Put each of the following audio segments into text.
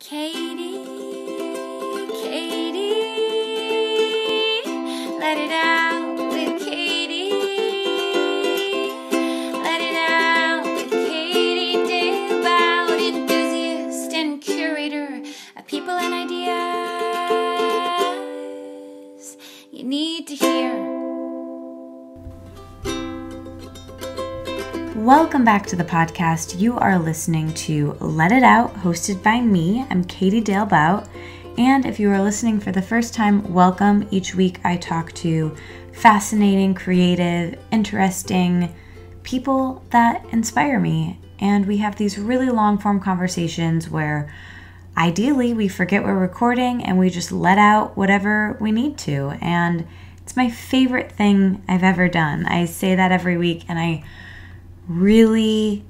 Katie, let it out with Katie. Let it out with Katie Dalebout, enthusiast and curator of people and ideas you need to hear. Welcome back to the podcast. You are listening to Let It Out, hosted by me. I'm Katie Dalebout, and if you are listening for the first time, welcome. Each week I talk to fascinating, creative, interesting people that inspire me, and we have these really long-form conversations where ideally we forget we're recording and we just let out whatever we need to, and it's my favorite thing I've ever done. I say that every week, and I really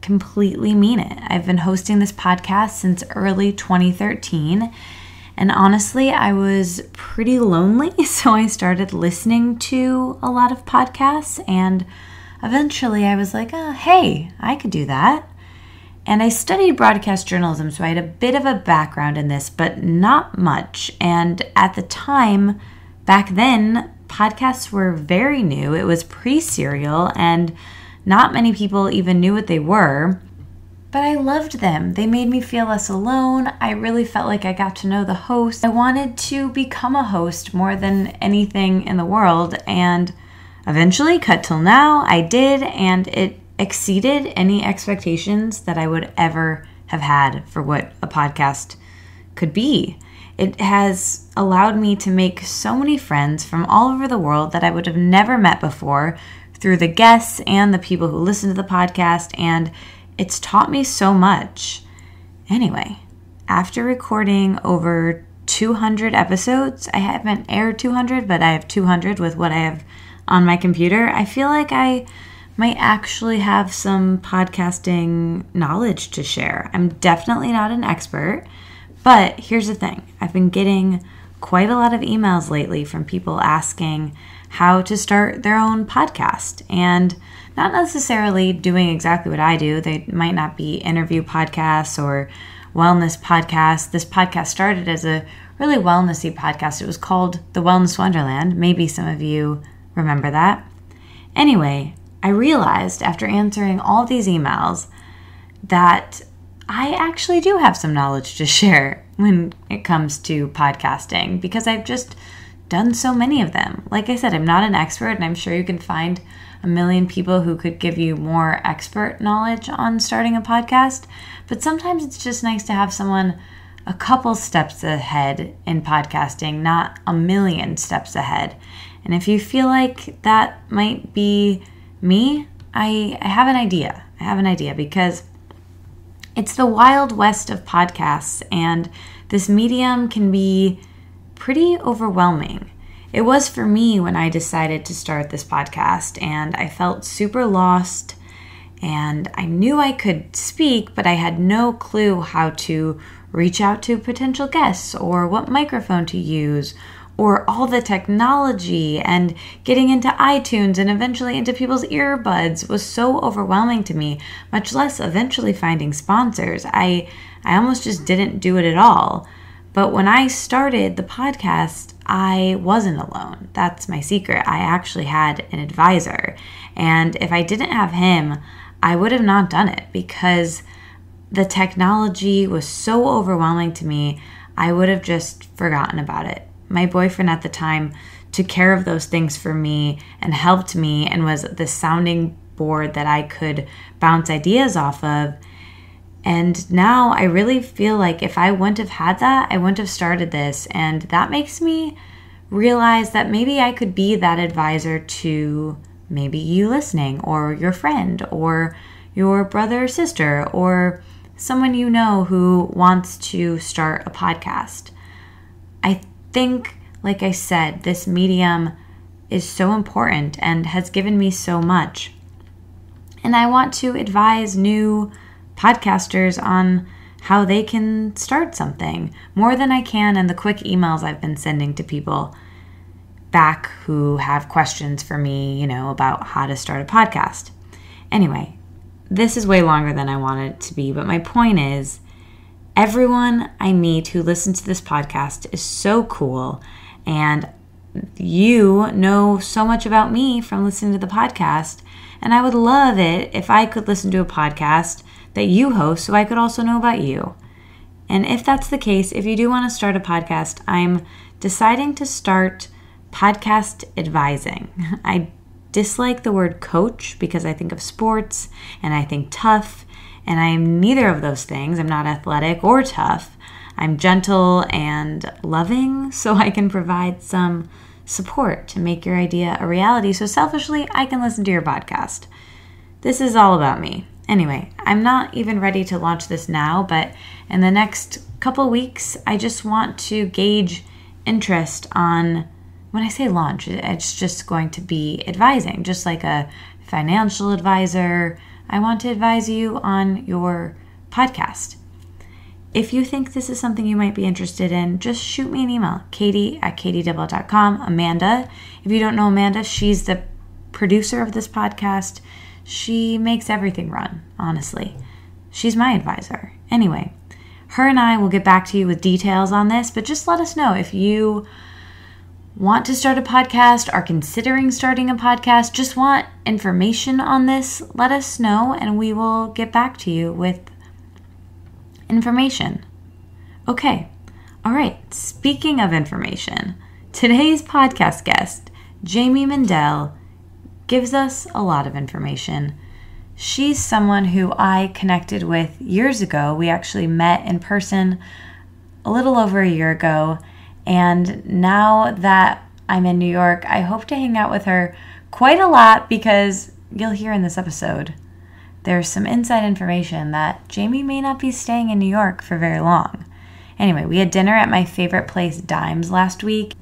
completely mean it. I've been hosting this podcast since early 2013, and honestly, I was pretty lonely, so I started listening to a lot of podcasts, and eventually I was like, hey, I could do that. And I studied broadcast journalism, so I had a bit of a background in this, but not much. And at the time, back then, podcasts were very new. It was pre-Serial, and not many people even knew what they were, but I loved them. They made me feel less alone. I really felt like I got to know the host. I wanted to become a host more than anything in the world, and eventually, cut till now, I did, and it exceeded any expectations that I would ever have had for what a podcast could be. It has allowed me to make so many friends from all over the world that I would have never met before, through the guests and the people who listen to the podcast, and it's taught me so much. Anyway, after recording over 200 episodes, I haven't aired 200, but I have 200 with what I have on my computer, I feel like I might actually have some podcasting knowledge to share. I'm definitely not an expert, but here's the thing. I've been getting quite a lot of emails lately from people asking how to start their own podcast, and not necessarily doing exactly what I do. They might not be interview podcasts or wellness podcasts. This podcast started as a really wellnessy podcast. It was called The Wellness Wonderland. Maybe some of you remember that. Anyway, I realized after answering all these emails that I actually do have some knowledge to share when it comes to podcasting, because I've just done so many of them. Like I said, I'm not an expert, and I'm sure you can find a million people who could give you more expert knowledge on starting a podcast, but sometimes it's just nice to have someone a couple steps ahead in podcasting, not a million steps ahead. And if you feel like that might be me, I have an idea. Because it's the wild west of podcasts, and this medium can be pretty overwhelming. It was for me when I decided to start this podcast, and I felt super lost, and I knew I could speak, but I had no clue how to reach out to potential guests or what microphone to use or all the technology, and getting into iTunes and eventually into people's earbuds was so overwhelming to me, much less eventually finding sponsors. I almost just didn't do it at all. But when I started the podcast, I wasn't alone. That's my secret. I actually had an advisor. And if I didn't have him, I would have not done it, because the technology was so overwhelming to me, I would have just forgotten about it. My boyfriend at the time took care of those things for me and helped me and was the sounding board that I could bounce ideas off of. And now I really feel like if I wouldn't have had that, I wouldn't have started this. And that makes me realize that maybe I could be that advisor to maybe you listening, or your friend, or your brother or sister, or someone you know who wants to start a podcast. I think, like I said, this medium is so important and has given me so much. And I want to advise new podcasters on how they can start something more than I can in the quick emails I've been sending to people back who have questions for me, about how to start a podcast. Anyway, this is way longer than I wanted it to be, but my point is, Everyone I meet who listens to this podcast is so cool, and you know so much about me from listening to the podcast, and I would love it if I could listen to a podcast that you host so I could also know about you. And if that's the case, if you do want to start a podcast, I'm deciding to start podcast advising. I dislike the word coach because I think of sports and I think tough, and I'm neither of those things. I'm not athletic or tough. I'm gentle and loving, so I can provide some support to make your idea a reality. So selfishly, I can listen to your podcast. This is all about me. Anyway, I'm not even ready to launch this now, but in the next couple weeks, I just want to gauge interest on, when I say launch, it's just going to be advising, just like a financial advisor. I want to advise you on your podcast. If you think this is something you might be interested in, just shoot me an email, katie@katiedelebout.com. Amanda, if you don't know Amanda, she's the producer of this podcast. She makes everything run, honestly. She's my advisor. Anyway, her and I will get back to you with details on this, but just let us know if you want to start a podcast, are considering starting a podcast, just want information on this, let us know and we will get back to you with information. Okay. All right. Speaking of information, today's podcast guest, Jamie Mendell, gives us a lot of information. She's someone who I connected with years ago. We actually met in person a little over a year ago. And now that I'm in New York, I hope to hang out with her quite a lot because you'll hear in this episode, there's some inside information that Jamie may not be staying in New York for very long. Anyway, we had dinner at my favorite place, Dimes, last week.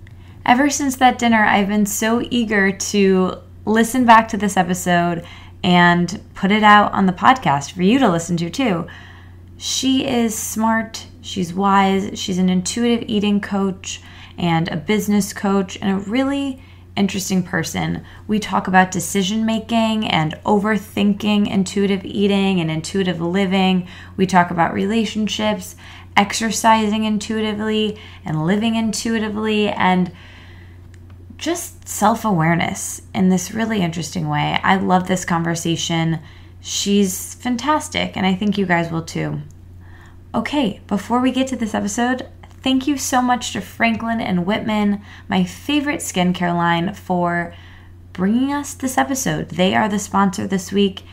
Ever since that dinner, I've been so eager to listen back to this episode and put it out on the podcast for you to listen to too. She is smart, she's wise, she's an intuitive eating coach and a business coach and a really interesting person. We talk about decision making and overthinking intuitive eating and intuitive living. We talk about relationships, exercising intuitively and living intuitively, and just self-awareness in this really interesting way. I love this conversation. She's fantastic, and I think you guys will too. Okay, before we get to this episode, thank you so much to Franklin and Whitman, my favorite skincare line, for bringing us this episode. They are the sponsor this week.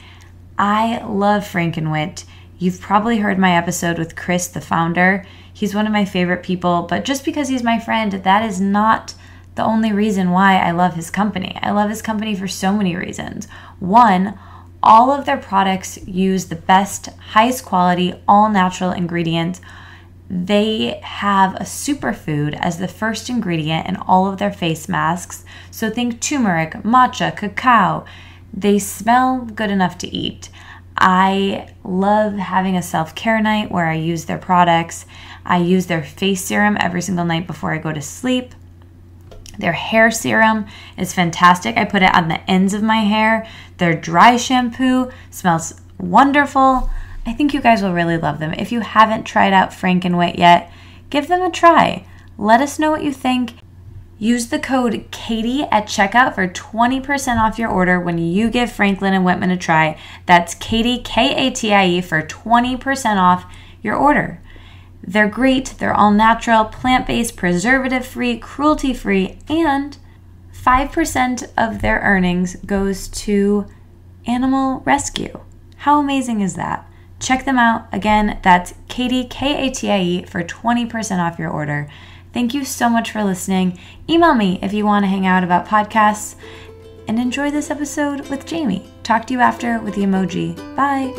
I love Frank and Whit. You've probably heard my episode with Chris, the founder. He's one of my favorite people, but just because he's my friend, that is not the only reason why I love his company. I love his company for so many reasons. One, all of their products use the best, highest quality, all natural ingredients. They have a superfood as the first ingredient in all of their face masks. So think turmeric, matcha, cacao. They smell good enough to eat. I love having a self-care night where I use their products. I use their face serum every single night before I go to sleep. Their hair serum is fantastic. I put it on the ends of my hair. Their dry shampoo smells wonderful. I think you guys will really love them. If you haven't tried out Frank and Whit yet, give them a try. Let us know what you think. Use the code Katie at checkout for 20% off your order when you give Franklin and Whitman a try. That's Katie, Katie, for 20% off your order. They're great. They're all natural, plant-based, preservative-free, cruelty-free, and 5% of their earnings goes to animal rescue. How amazing is that? Check them out. Again, that's Katie, Katie, for 20% off your order. Thank you so much for listening. Email me if you want to hang out about podcasts, and enjoy this episode with Jamie. Talk to you after with the emoji. Bye.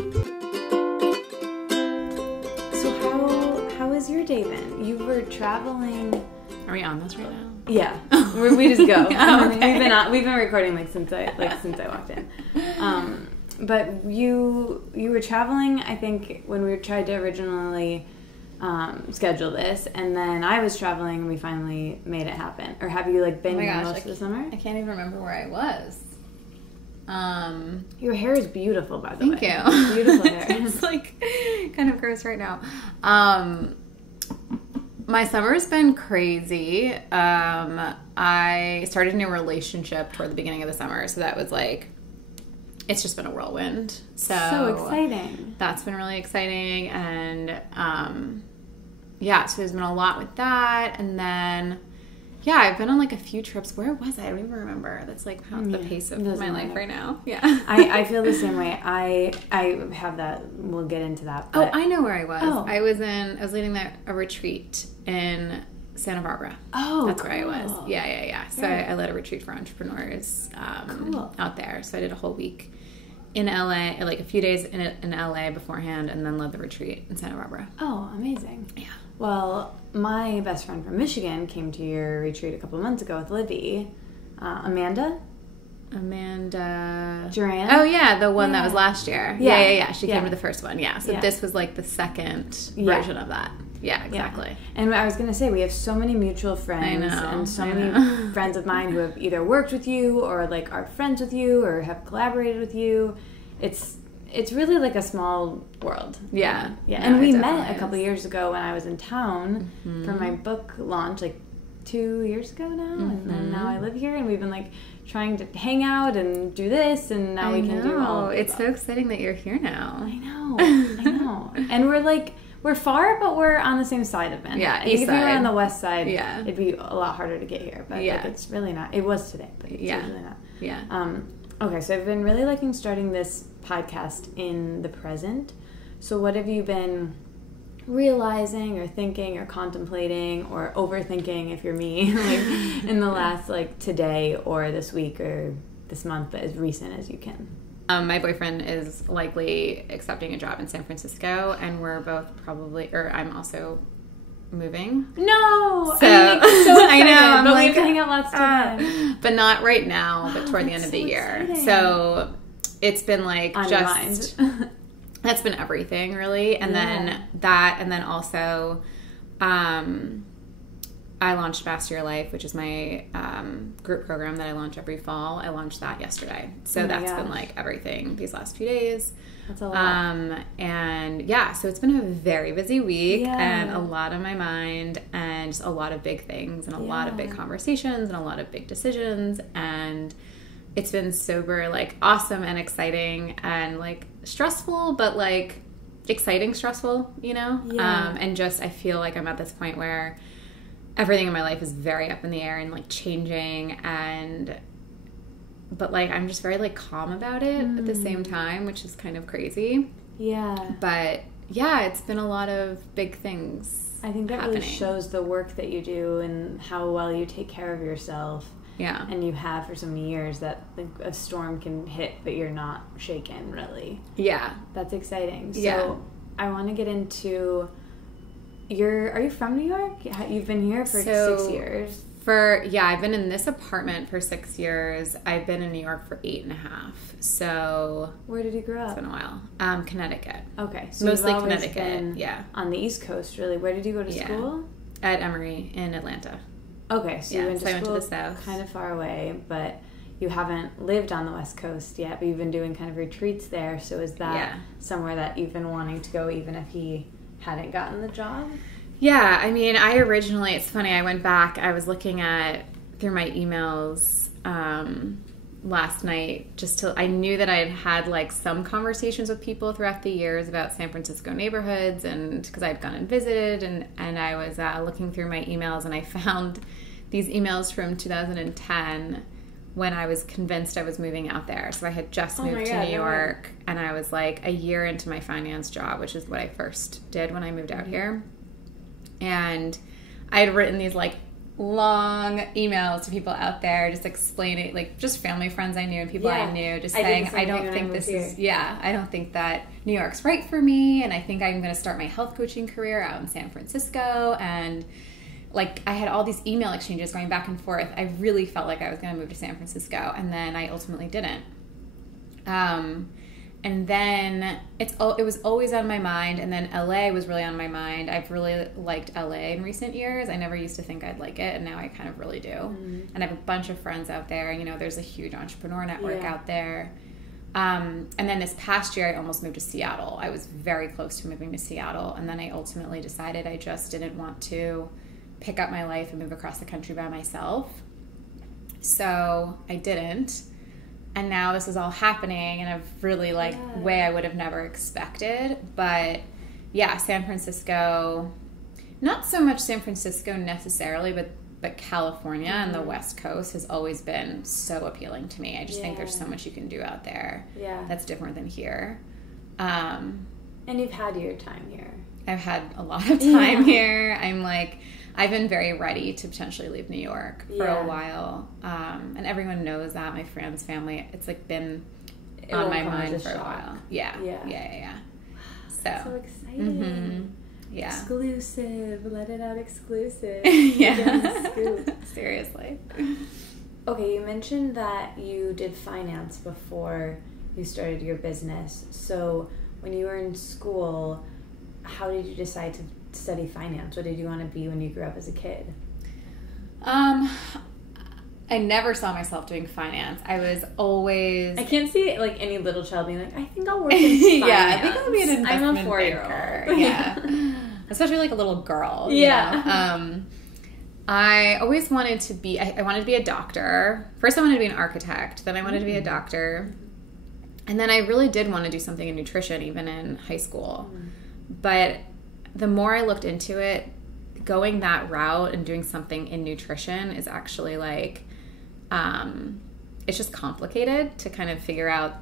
Day then? You were traveling. Are we on this right now? Yeah, we just go. Okay. We've been recording since I walked in. But you were traveling. I think when we tried to originally schedule this, and then I was traveling, and we finally made it happen. Or have you been most of the summer? I can't even remember where I was. Your hair is beautiful, by the way. Thank you. Beautiful hair. It's like kind of gross right now. My summer's been crazy. I started a new relationship toward the beginning of the summer, so that was like, it's just been a whirlwind. So exciting. That's been really exciting, and so there's been a lot with that, and then I've been on like a few trips. Where was I? I don't even remember. That's like the pace of my life right now. Yeah. I feel the same way. I have that. We'll get into that. But... Oh, I know where I was. Oh. I was leading a retreat in Santa Barbara. Oh, that's cool. where I was. Yeah. So I led a retreat for entrepreneurs out there. So I did a whole week in LA, like a few days in LA beforehand, and then led the retreat in Santa Barbara. Oh, amazing. Yeah. Well, my best friend from Michigan came to your retreat a couple months ago with Livy. Amanda Duran. Oh, yeah, the one that was last year. Yeah. She came to the first one. Yeah. So this was like the second version of that. Yeah, exactly. Yeah. And I was going to say, we have so many mutual friends and so many friends of mine who have either worked with you or like are friends with you or have collaborated with you. It's really like a small world. Yeah. Yeah. And we met a couple years ago when I was in town for my book launch, like 2 years ago now. And then now I live here, and we've been like trying to hang out and do this, and now we can do all of it. It's so exciting that you're here now. I know. And we're far, but we're on the same side of Mendell. Yeah, if you were on the west side, yeah, it'd be a lot harder to get here. But like, it's really not. It was today, but it's really not. Yeah. Okay, so I've been really liking starting this podcast in the present. So what have you been realizing or thinking or contemplating or overthinking, if you're me, like in the last like today or this week or this month, but as recent as you can? My boyfriend is likely accepting a job in San Francisco, and we're both I'm also moving. No! So, I'm like, so excited, I know. But we have to hang out lots of time. But not right now, but toward the end of the year. Exciting. So it's been like on just... your mind. That's been everything, really. And then that, and then also I launched Master Your Life, which is my group program that I launch every fall. I launched that yesterday. So that's been like everything these last few days. That's a lot. And so it's been a very busy week and a lot on my mind and just a lot of big things and a lot of big conversations and a lot of big decisions. And it's been super like awesome and exciting and like stressful, but like exciting stressful, you know? And just I feel like I'm at this point where everything in my life is very up in the air and like changing, but like I'm just very like calm about it at the same time, which is kind of crazy. But it's been a lot of big things. I think that really shows the work that you do and how well you take care of yourself. And you have for so many years that like a storm can hit, but you're not shaken, really. That's exciting. So I want to get into are you from New York? You've been here for 6 years. I've been in this apartment for 6 years. I've been in New York for 8.5. So where did you grow up? It's been a while. Connecticut. Okay, so mostly you've always Connecticut. Been on the East Coast, really. Where did you go to school? At Emory in Atlanta. Okay, so you went to school to the South. Kind of far away, but you haven't lived on the West Coast yet, but you've been doing kind of retreats there. So is that somewhere that you've been wanting to go even if he hadn't gotten the job? Yeah, I mean, it's funny, I went back, I was looking through my emails last night, I knew that I had had like some conversations with people throughout the years about San Francisco neighborhoods, and because I'd gone and visited, and I was looking through my emails, and I found these emails from 2010 when I was convinced I was moving out there. So I had just moved to New York, and I was like a year into my finance job, which is what I first did when I moved out here. And I had written these like long emails to people out there, just explaining, like just family friends I knew and people I knew, just saying, I don't think that New York's right for me, and I think I'm going to start my health coaching career out in San Francisco. And like I had all these email exchanges going back and forth. I really felt like I was going to move to San Francisco, and then I ultimately didn't. And then it was always on my mind, and then LA was really on my mind. I've really liked LA in recent years. I never used to think I'd like it, and now I kind of really do. And I have a bunch of friends out there. You know, there's a huge entrepreneur network out there. And then this past year, I almost moved to Seattle. I was very close to moving to Seattle, and then I ultimately decided I just didn't want to pick up my life and move across the country by myself. So I didn't. And now this is all happening in a really way I would have never expected. But yeah, San Francisco, not so much San Francisco necessarily, but California and the West Coast has always been so appealing to me. I just think there's so much you can do out there that's different than here. And you've had your time here. I've had a lot of time here. I've been very ready to potentially leave New York for a while. And everyone knows that, my friends, family. It's been on my mind for a while. Yeah. So exciting. Mm-hmm. Yeah. Exclusive. Let it out exclusive. Yeah. Seriously. Okay, you mentioned that you did finance before you started your business. So when you were in school, how did you decide to study finance? What did you want to be when you grew up as a kid? I never saw myself doing finance. I was always... I can't see any little child being I think I'll work in finance. Yeah, I think I'll be an investment I'm a 4-year-old. Yeah. Especially a little girl. Yeah. You know? I always wanted to be... I wanted to be a doctor. First I wanted to be an architect. Then I wanted to be a doctor. And then I really did want to do something in nutrition, even in high school. But the more I looked into it, going that route and doing something in nutrition is actually it's just complicated to kind of figure out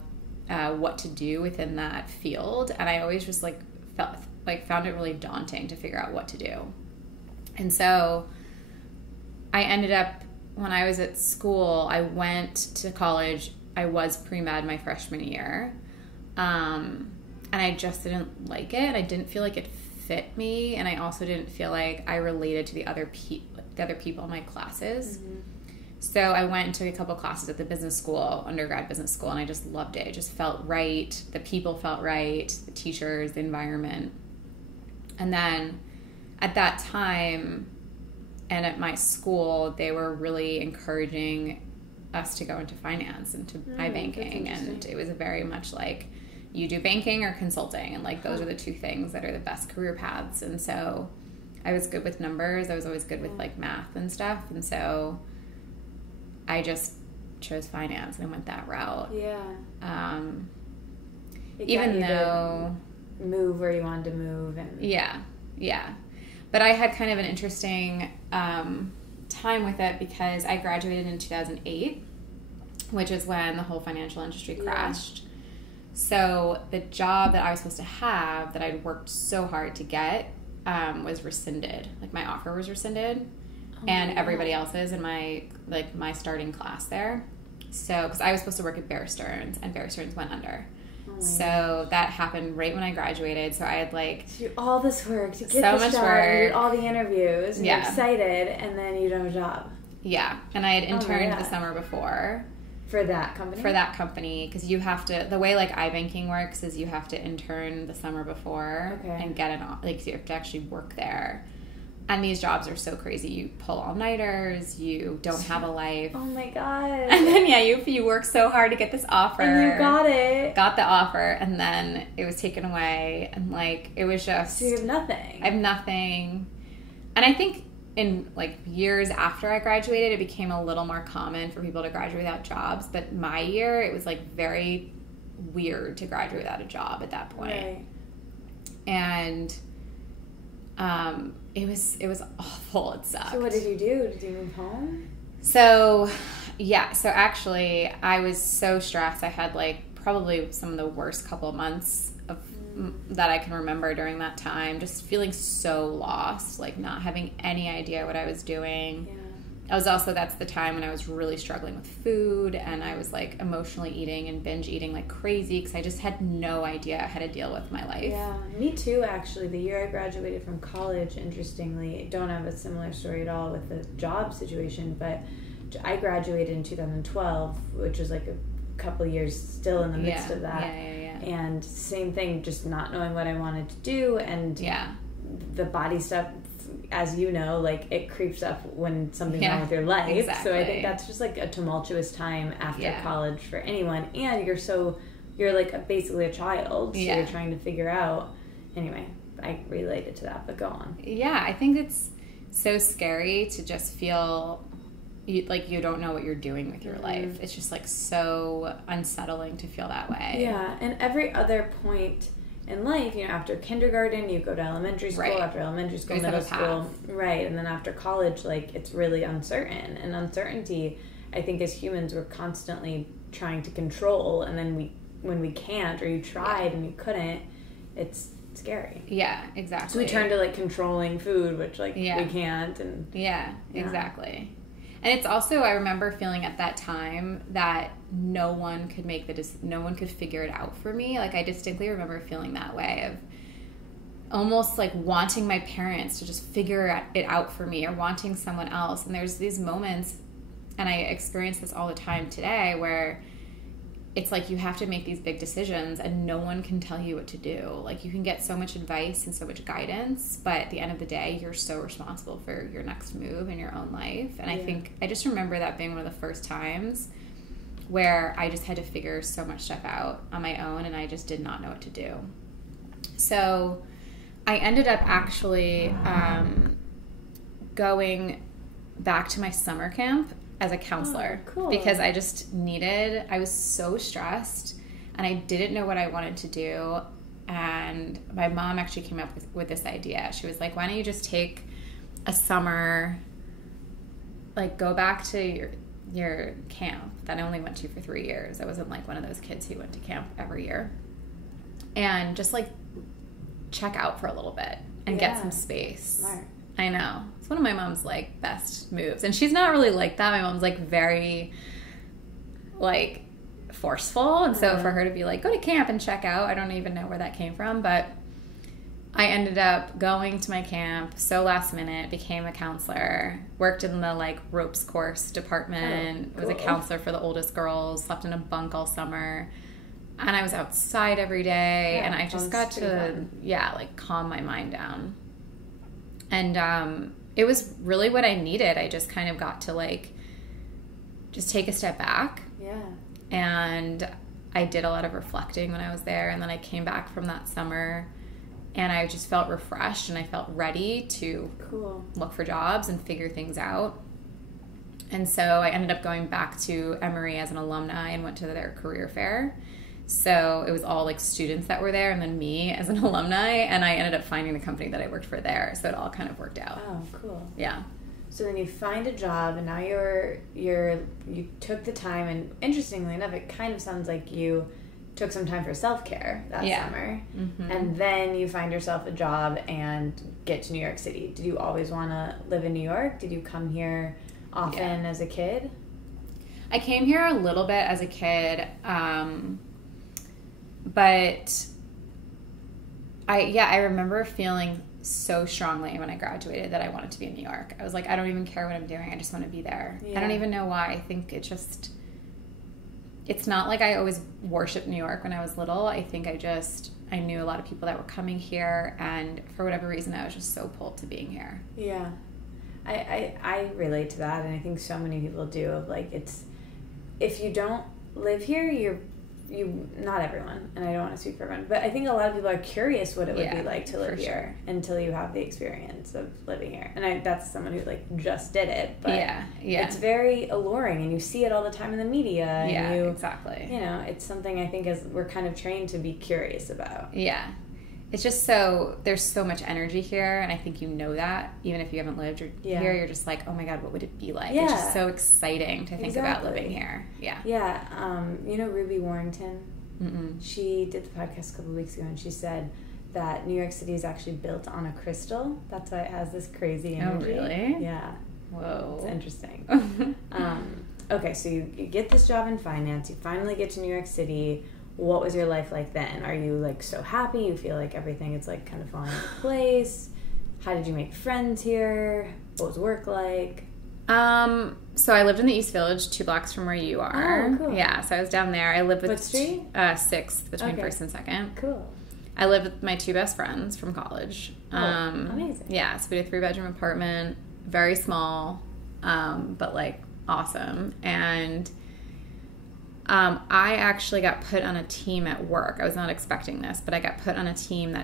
what to do within that field. And I always just found it really daunting to figure out what to do. And so I ended up, when I was at school, I went to college. I was pre-med my freshman year. And I just didn't like it. I didn't feel like it fit me, and I also didn't feel like I related to the other people in my classes. So I went and took a couple classes at the business school, undergrad business school, and I just loved it. It just felt right. The people felt right, the teachers, the environment. And then at that time and at my school, they were really encouraging us to go into finance and to buy banking, and it was very much you do banking or consulting, and those are the two things that are the best career paths. And so I was good with numbers. I was always good with math and stuff, and so I just chose finance and went that route. Even though move where you wanted to move, and but I had kind of an interesting time with it because I graduated in 2008, which is when the whole financial industry crashed. So the job that I was supposed to have, that I'd worked so hard to get, was rescinded. My offer was rescinded, and everybody else's in my starting class there. So, because I was supposed to work at Bear Stearns, and Bear Stearns went under. So that happened right when I graduated. So I had do all this work to get this job, and you did all the interviews, and you're excited, and then you don't have a job. Yeah, and I had interned the summer before. For that company? Because you have to, the way iBanking works is you have to intern the summer before and get you have to actually work there. And these jobs are so crazy. You pull all-nighters, you don't have a life. Oh my God. And then you work so hard to get this offer. And you got it. Got the offer, and then it was taken away, and it was just... So you have nothing. I have nothing. And I think in years after I graduated, it became a little more common for people to graduate without jobs. But my year, it was very weird to graduate without a job at that point. Right. And it was awful. It sucked. So what did you do? Did you move home? So actually I was so stressed. I had probably some of the worst couple of months of that I can remember during that time, just feeling so lost, not having any idea what I was doing. I was also, that's the time when I was really struggling with food, and I was emotionally eating and binge eating crazy because I just had no idea how to deal with my life. Yeah, me too, actually. The year I graduated from college, interestingly, I don't have a similar story at all with the job situation, but I graduated in 2012, which was a couple years still in the midst of that. And same thing, just not knowing what I wanted to do, and the body stuff, as you know, like, it creeps up when something's wrong with your life. Exactly. So I think that's just like a tumultuous time after college for anyone, and you're like basically a child, so you're trying to figure out. Anyway, I related to that, but go on. Yeah, I think it's so scary to just feel like you don't know what you're doing with your life. It's just like so unsettling to feel that way. Yeah, and every other point in life, you know, after kindergarten, you go to elementary school, after elementary school, middle school, right, and then after college, like, it's really uncertain. And uncertainty, I think as humans, we're constantly trying to control, and then when we can't, or you tried and you couldn't, it's scary. Yeah, exactly. So we turn to, like, controlling food, which, like, we can't. And exactly. And it's also, I remember feeling at that time that no one could figure it out for me. Like, I distinctly remember feeling that way, of almost like wanting my parents to just figure it out for me, or wanting someone else. And there's these moments, and I experience this all the time today, where it's like you have to make these big decisions and no one can tell you what to do. Like, you can get so much advice and so much guidance, but at the end of the day, you're so responsible for your next move in your own life. And I think I just remember that being one of the first times where I just had to figure so much stuff out on my own, and I just did not know what to do. So I ended up actually going back to my summer camp as a counselor. Oh, cool. Because I was so stressed, and I didn't know what I wanted to do. And my mom actually came up with this idea. She was like, why don't you just take a summer, like, go back to your camp that I only went to for 3 years. I wasn't like one of those kids who went to camp every year. And just, like, check out for a little bit and get some space. Smart. I know. It's one of my mom's, like, best moves. And she's not really like that. My mom's, like, very, like, forceful. And so for her to be like, go to camp and check out, I don't even know where that came from. But I ended up going to my camp so last minute, became a counselor, worked in the, like, ropes course department, was a counselor for the oldest girls, slept in a bunk all summer. And I was outside every day, and I just got to, like, calm my mind down. And it was really what I needed. I just kind of got to, like, just take a step back. Yeah. And I did a lot of reflecting when I was there. And then I came back from that summer, and I just felt refreshed, and I felt ready to look for jobs and figure things out. And so I ended up going back to Emory as an alumni and went to their career fair. So it was all, like, students that were there, and then me as an alumni, and I ended up finding the company that I worked for there. So it all kind of worked out. Oh, cool. Yeah. So then you find a job, and now you took the time, and interestingly enough, it kind of sounds like you took some time for self-care that summer. Mm-hmm. And then you find yourself a job and get to New York City. Did you always want to live in New York? Did you come here often as a kid? I came here a little bit as a kid, but I remember feeling so strongly when I graduated that I wanted to be in New York. I was like, I don't even care what I'm doing. I just want to be there. Yeah. I don't even know why. I think it's not like I always worshipped New York when I was little. I think I knew a lot of people that were coming here, and for whatever reason, I was just so pulled to being here. Yeah. I relate to that, and I think so many people do. Of, like, it's, if you don't live here, you not everyone, and I don't want to speak for everyone, but I think a lot of people are curious what it would be like to live here until you have the experience of living here. And that's someone who, like, just did it, but it's very alluring, and you see it all the time in the media. And exactly. You know, it's something I think we're kind of trained to be curious about. Yeah. It's just there's so much energy here, and I think you know that, even if you haven't lived here, you're just like, oh my God, what would it be like? Yeah. It's just so exciting to think about living here. Yeah. Yeah. You know Ruby Warrington? Mm-mm. She did the podcast a couple of weeks ago, and she said that New York City is actually built on a crystal. That's why it has this crazy energy. Oh, really? Yeah. Whoa. It's interesting. Okay, so you get this job in finance. You finally get to New York City. What was your life like then? Are you, like, so happy? You feel like everything is, like, kind of falling into place? How did you make friends here? What was work like? So I lived in the East Village, 2 blocks from where you are. Oh, cool. Yeah, so I was down there. I lived with... What street? 6th, between 1st and 2nd. Cool. I lived with my 2 best friends from college. Amazing. Yeah, so we had a 3-bedroom apartment, very small, but, like, awesome. And I actually got put on a team at work. I was not expecting this, but I got put on a team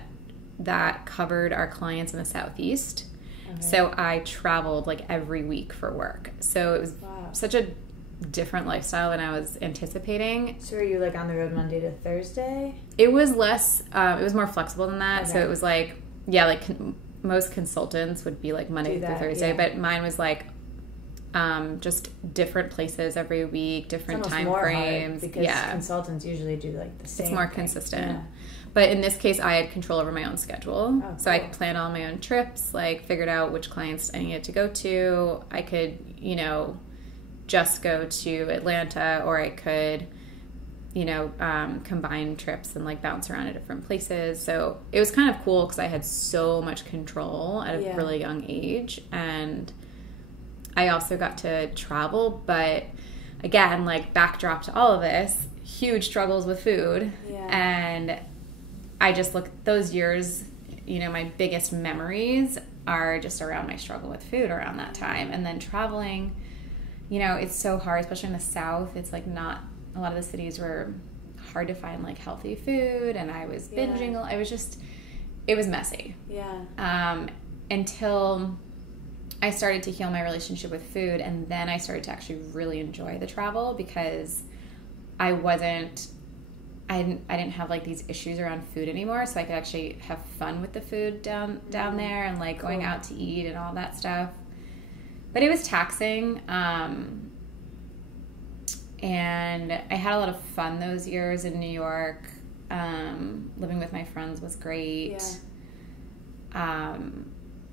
that covered our clients in the Southeast. Okay. So I traveled like every week for work. So it was such a different lifestyle than I was anticipating. So were you like on the road Monday to Thursday? It was less, it was more flexible than that. Okay. So it was like, yeah, like most consultants would be like Monday through Thursday, but mine was like just different places every week, different time frames. Because consultants usually do like the same. It's more consistent. Yeah. But in this case, I had control over my own schedule. Oh, so I could plan all my own trips, like figured out which clients I needed to go to. I could, just go to Atlanta, or I could, combine trips and like bounce around to different places. So it was kind of cool because I had so much control at a really young age. And I also got to travel. But again, like backdrop to all of this, huge struggles with food. Yeah. And I just look at those years, my biggest memories are just around my struggle with food around that time. And then traveling, it's so hard, especially in the South. It's like not, a lot of the cities were hard to find like healthy food. And I was binging. It was messy. Yeah. Until I started to heal my relationship with food. And then I started to actually really enjoy the travel because I didn't have like these issues around food anymore, so I could actually have fun with the food down there and like going out to eat and all that stuff. But it was taxing, and I had a lot of fun those years in New York. Living with my friends was great. Yeah.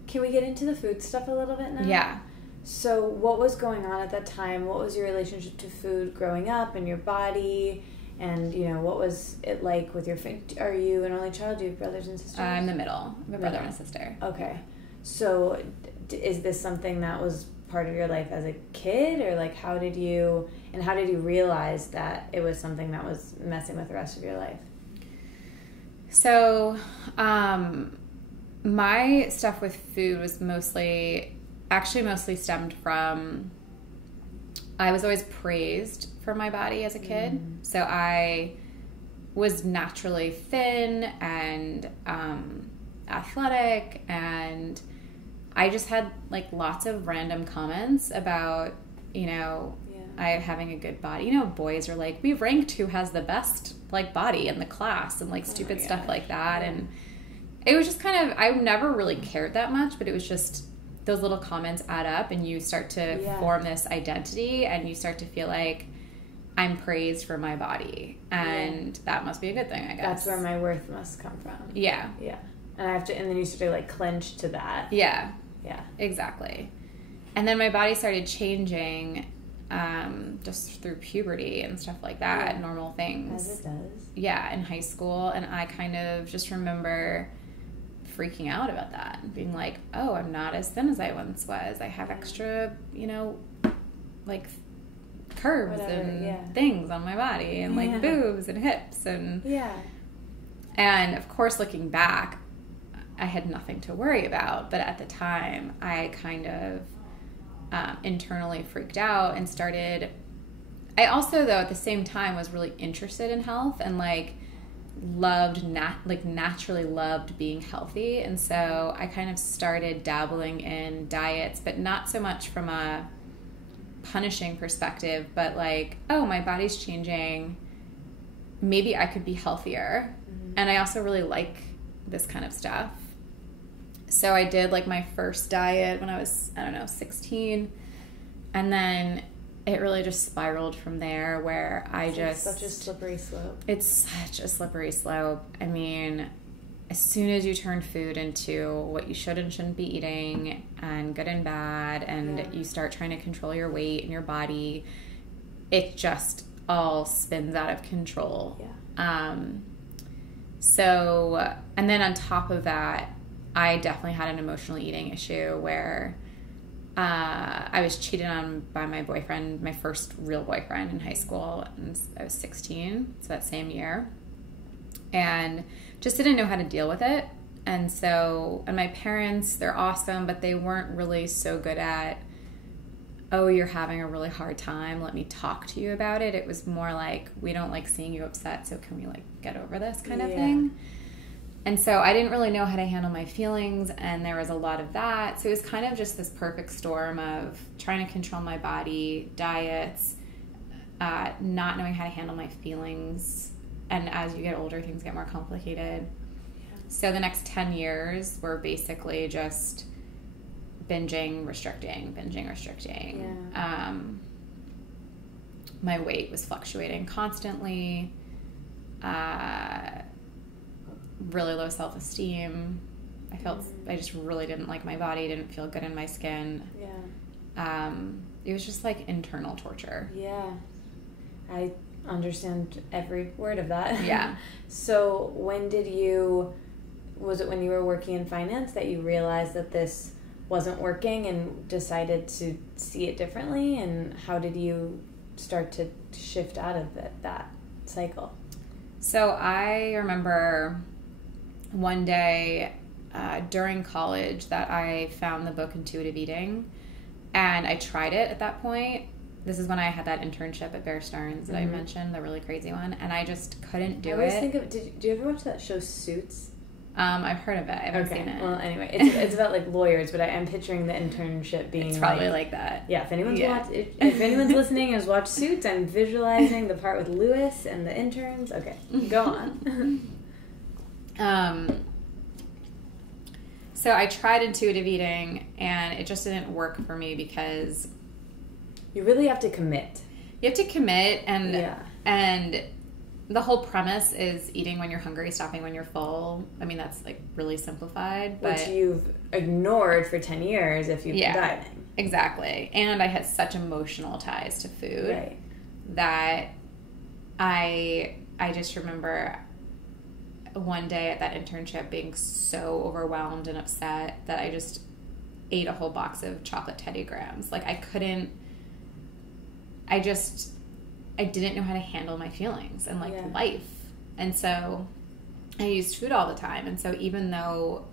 Can we get into the food stuff a little bit now? Yeah. So what was going on at that time? What was your relationship to food growing up and your body? And, what was it like with your family? Are you an only child? Do you have brothers and sisters? I'm the middle. I have a brother and a sister. Okay. So is this something that was part of your life as a kid? Or, like, how did you realize that it was something that was messing with the rest of your life? So, my stuff with food was mostly stemmed from... I was always praised for my body as a kid. So I was naturally thin and athletic, and I just had like lots of random comments about, I having a good body. Boys are like, we've ranked who has the best like body in the class and like stupid stuff like that. Yeah. And it was just kind of, I never really cared that much, but it was just, those little comments add up and you start to form this identity and you start to feel like I'm praised for my body, and that must be a good thing, I guess. That's where my worth must come from. Yeah. Yeah. And then you start to like clench to that. Yeah. Yeah. Exactly. And then my body started changing just through puberty and stuff like that, normal things. As it does. Yeah, in high school, and I kind of just remember freaking out about that, being like, oh, I'm not as thin as I once was. I have extra, like curves and things on my body and like boobs and hips and and of course looking back I had nothing to worry about, but at the time I kind of internally freaked out and started. I also, though, at the same time was really interested in health and like naturally loved being healthy, and so I kind of started dabbling in diets, but not so much from a punishing perspective, but like, oh, my body's changing, maybe I could be healthier. And I also really like this kind of stuff. So I did like my first diet when I was, 16, and then it really just spiraled from there, where it's such a slippery slope. It's such a slippery slope. I mean, as soon as you turn food into what you should and shouldn't be eating, and good and bad, and you start trying to control your weight and your body, it just all spins out of control. So, and then on top of that, I definitely had an emotional eating issue where I was cheated on by my boyfriend, my first real boyfriend in high school. And I was 16, so that same year. And just didn't know how to deal with it. And so, and my parents, they're awesome, but they weren't really so good at, oh, you're having a really hard time, let me talk to you about it. It was more like, we don't like seeing you upset, so can we like get over this kind of thing? And so I didn't really know how to handle my feelings, and there was a lot of that. So it was kind of just this perfect storm of trying to control my body, diets, not knowing how to handle my feelings. And as you get older, things get more complicated. So the next 10 years were basically just binging, restricting. Yeah. My weight was fluctuating constantly. Really low self-esteem. I just really didn't like my body, didn't feel good in my skin. Yeah. It was just like internal torture. Yeah. I understand every word of that. Yeah. So was it when you were working in finance that you realized that this wasn't working and decided to see it differently? And how did you start to shift out of that cycle? So I remember one day during college that I found the book Intuitive Eating, and I tried it at that point. This is when I had that internship at Bear Stearns that I mentioned, the really crazy one, and I just couldn't do it. I always think of, do you ever watch that show Suits? I've heard of it. I haven't seen it. Well, anyway, it's about like lawyers, but I'm picturing the internship being. It's probably like that. Yeah, if anyone's if anyone's listening and has watched Suits, I'm visualizing the part with Lewis and the interns. Okay, go on. So I tried intuitive eating, and it just didn't work for me because you really have to commit. You have to commit, and the whole premise is eating when you're hungry, stopping when you're full. I mean, that's like really simplified, but which you've ignored for 10 years if you've been dieting. Exactly. And I had such emotional ties to food that I just remember one day at that internship being so overwhelmed and upset that I just ate a whole box of chocolate Teddy Grahams. Like I didn't know how to handle my feelings and life. And so I used food all the time. And so even though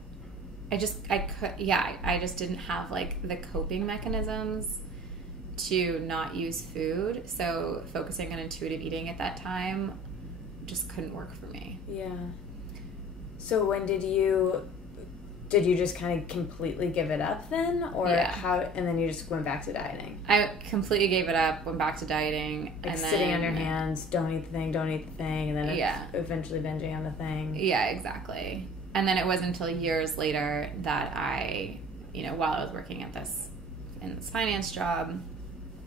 I just didn't have like the coping mechanisms to not use food. So focusing on intuitive eating at that time just couldn't work for me. Yeah. So when did you just kind of completely give it up then? Or how, and then you just went back to dieting? I completely gave it up, went back to dieting. Like and sitting on your hands, don't eat the thing, and then eventually binging on the thing. Yeah, exactly. And then it wasn't until years later that I, while I was working in this finance job,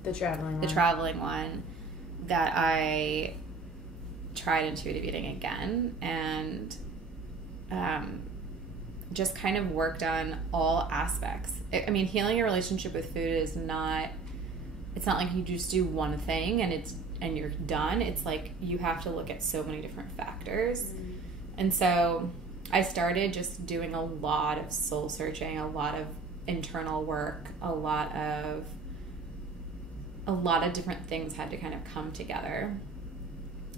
the traveling one, that I tried intuitive eating again and just kind of worked on all aspects. Healing your relationship with food is not, it's not like you just do one thing and you're done. It's like you have to look at so many different factors. Mm-hmm. And so I started just doing a lot of soul searching, a lot of internal work, a lot of different things had to kind of come together.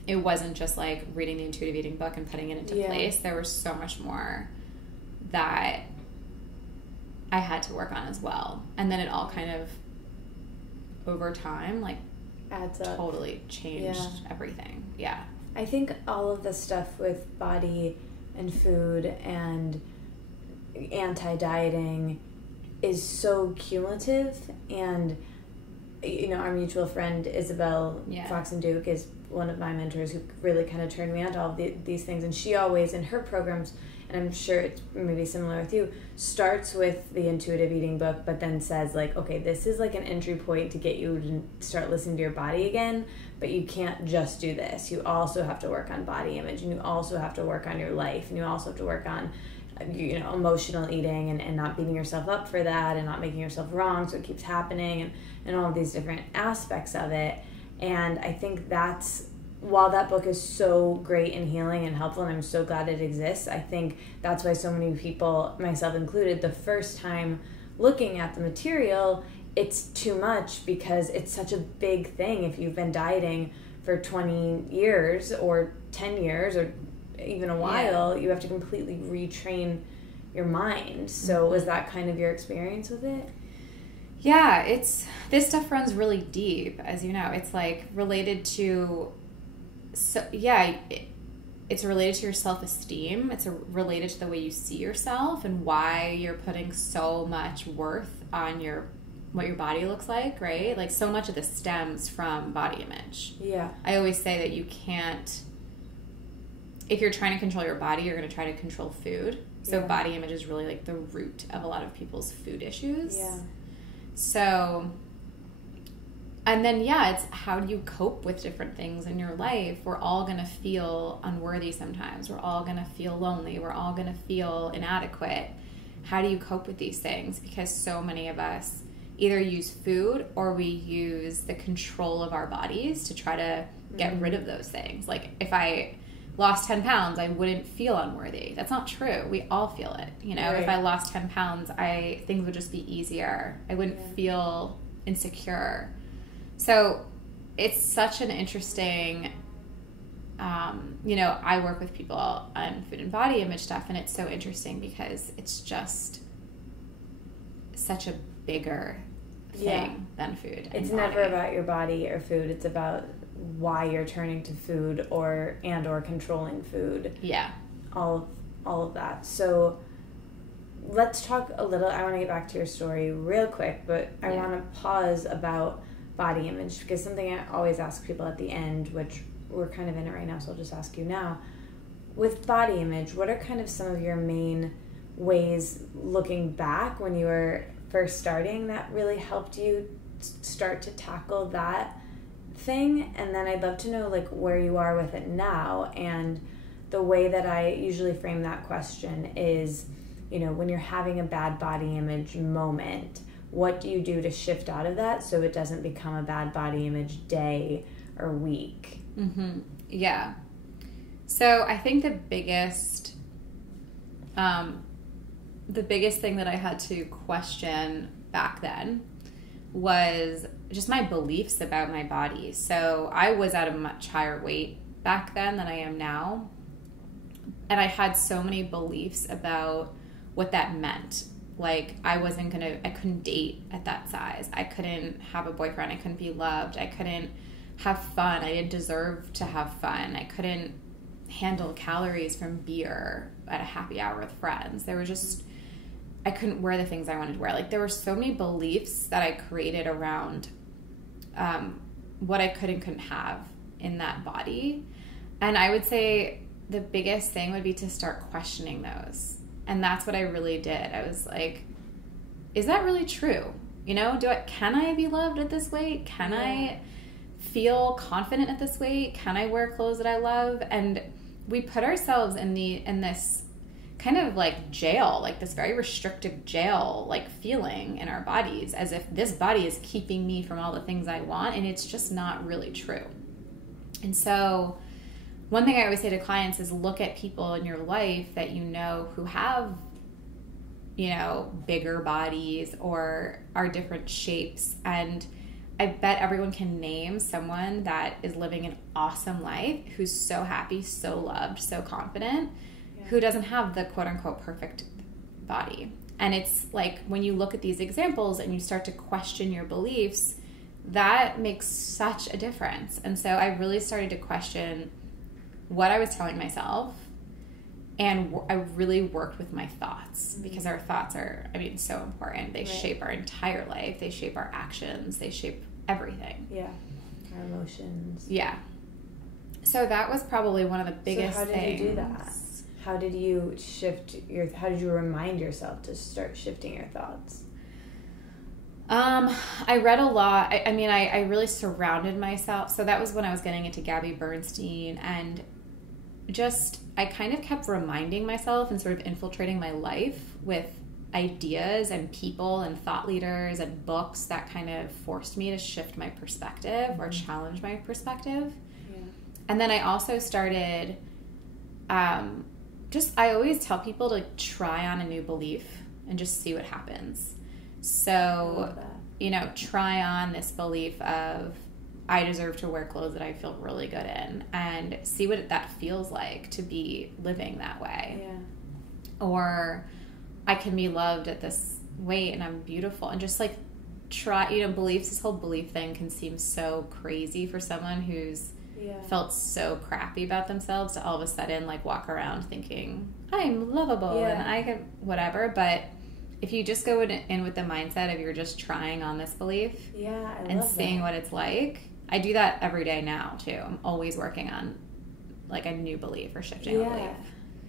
It wasn't just like reading the intuitive eating book and putting it into place. There was so much more that I had to work on as well. And then it all kind of, over time, like, adds up. Totally changed everything. Yeah. I think all of the stuff with body and food and anti-dieting is so cumulative. And, our mutual friend, Isabel Fox and Duke, is one of my mentors who really kind of turned me on to all these things. And she always, in her programs, and I'm sure it's maybe similar with you, starts with the intuitive eating book, but then says like, okay, this is like an entry point to get you to start listening to your body again, but you can't just do this. You also have to work on body image, and you also have to work on your life, and you also have to work on emotional eating and not beating yourself up for that and not making yourself wrong so it keeps happening and all of these different aspects of it. And I think while that book is so great and healing and helpful, and I'm so glad it exists, I think that's why so many people, myself included, the first time looking at the material, it's too much because it's such a big thing. If you've been dieting for 20 years or 10 years or even a while, you have to completely retrain your mind. So was that kind of your experience with it? Yeah, this stuff runs really deep, as you know. It's like related to, it's related to your self-esteem. It's related to the way you see yourself and why you're putting so much worth on what your body looks like, right? Like, so much of this stems from body image. Yeah. I always say that you can't, if you're trying to control your body, you're going to try to control food. So body image is really like the root of a lot of people's food issues. Yeah. So, and then, it's how do you cope with different things in your life? We're all going to feel unworthy sometimes. We're all going to feel lonely. We're all going to feel inadequate. How do you cope with these things? Because so many of us either use food or we use the control of our bodies to try to get rid of those things. Like, if I lost 10 pounds, I wouldn't feel unworthy. That's not true. We all feel it. You know, Right. If I lost 10 pounds, things would just be easier. I wouldn't feel insecure. So it's such an interesting, I work with people on food and body image stuff, and it's so interesting because it's just such a bigger thing than food. It's never about your body or food. It's about why you're turning to food or controlling food. Yeah. All of that. So let's talk a little. I want to get back to your story real quick, but I want to pause about body image, because something I always ask people at the end, which we're kind of in it right now, so I'll just ask you now. With body image, what are kind of some of your main ways, looking back when you were first starting, that really helped you start to tackle that thing? And then I'd love to know like where you are with it now. And the way that I usually frame that question is, when you're having a bad body image moment, what do you do to shift out of that so it doesn't become a bad body image day or week? Mm-hmm. Yeah. So I think the biggest thing that I had to question back then was just my beliefs about my body. So I was at a much higher weight back then than I am now. And I had so many beliefs about what that meant. Like, I couldn't date at that size. I couldn't have a boyfriend. I couldn't be loved. I couldn't have fun. I didn't deserve to have fun. I couldn't handle calories from beer at a happy hour with friends. I couldn't wear the things I wanted to wear. Like, there were so many beliefs that I created around what I could and couldn't have in that body. And I would say the biggest thing would be to start questioning those. And that's what I really did. I was like, is that really true? Can I be loved at this weight? Can I feel confident at this weight? Can I wear clothes that I love? And we put ourselves in this kind of like jail, like this very restrictive jail, like feeling in our bodies, as if this body is keeping me from all the things I want. And it's just not really true. And so one thing I always say to clients is look at people in your life that who have, bigger bodies or are different shapes. And I bet everyone can name someone that is living an awesome life, who's so happy, so loved, so confident, who doesn't have the quote-unquote perfect body. And it's like, when you look at these examples and you start to question your beliefs, that makes such a difference. And so I really started to question what I was telling myself, and I really worked with my thoughts, because our thoughts are, so important. They shape our entire life. They shape our actions. They shape everything. Yeah. Our emotions. Yeah. So that was probably one of the biggest things. So how did you do that? How did you how did you remind yourself to start shifting your thoughts? I read a lot. I really surrounded myself. So that was when I was getting into Gabby Bernstein, and I kind of kept reminding myself and sort of infiltrating my life with ideas and people and thought leaders and books that kind of forced me to shift my perspective or challenge my perspective. Yeah. And then I also started, I always tell people to try on a new belief and just see what happens. So, try on this belief of, I deserve to wear clothes that I feel really good in, and see what that feels like to be living that way. Yeah. Or I can be loved at this weight and I'm beautiful, and just like try, beliefs, this whole belief thing can seem so crazy for someone who's felt so crappy about themselves to all of a sudden like walk around thinking I'm lovable and I can whatever. But if you just go in with the mindset of you're just trying on this belief and seeing what it's like. I do that every day now too. I'm always working on like a new belief or shifting a belief.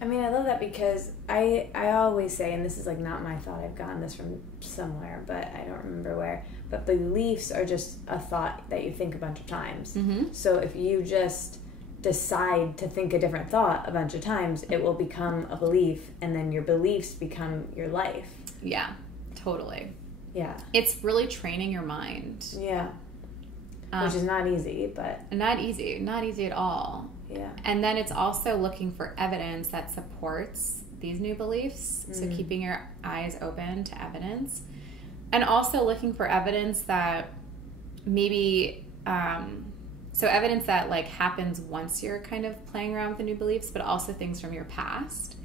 I mean, I love that because I always say, and this is like not my thought, I've gotten this from somewhere, but I don't remember where, but beliefs are just a thought that you think a bunch of times. Mm-hmm. So if you just decide to think a different thought a bunch of times, it will become a belief, and then your beliefs become your life. Yeah, totally. Yeah. It's really training your mind. Yeah. Which is not easy, but... Not easy at all. Yeah. And then it's also looking for evidence that supports these new beliefs. So keeping your eyes open to evidence. And also looking for evidence that maybe... so evidence that like happens once you're kind of playing around with the new beliefs, but also things from your past.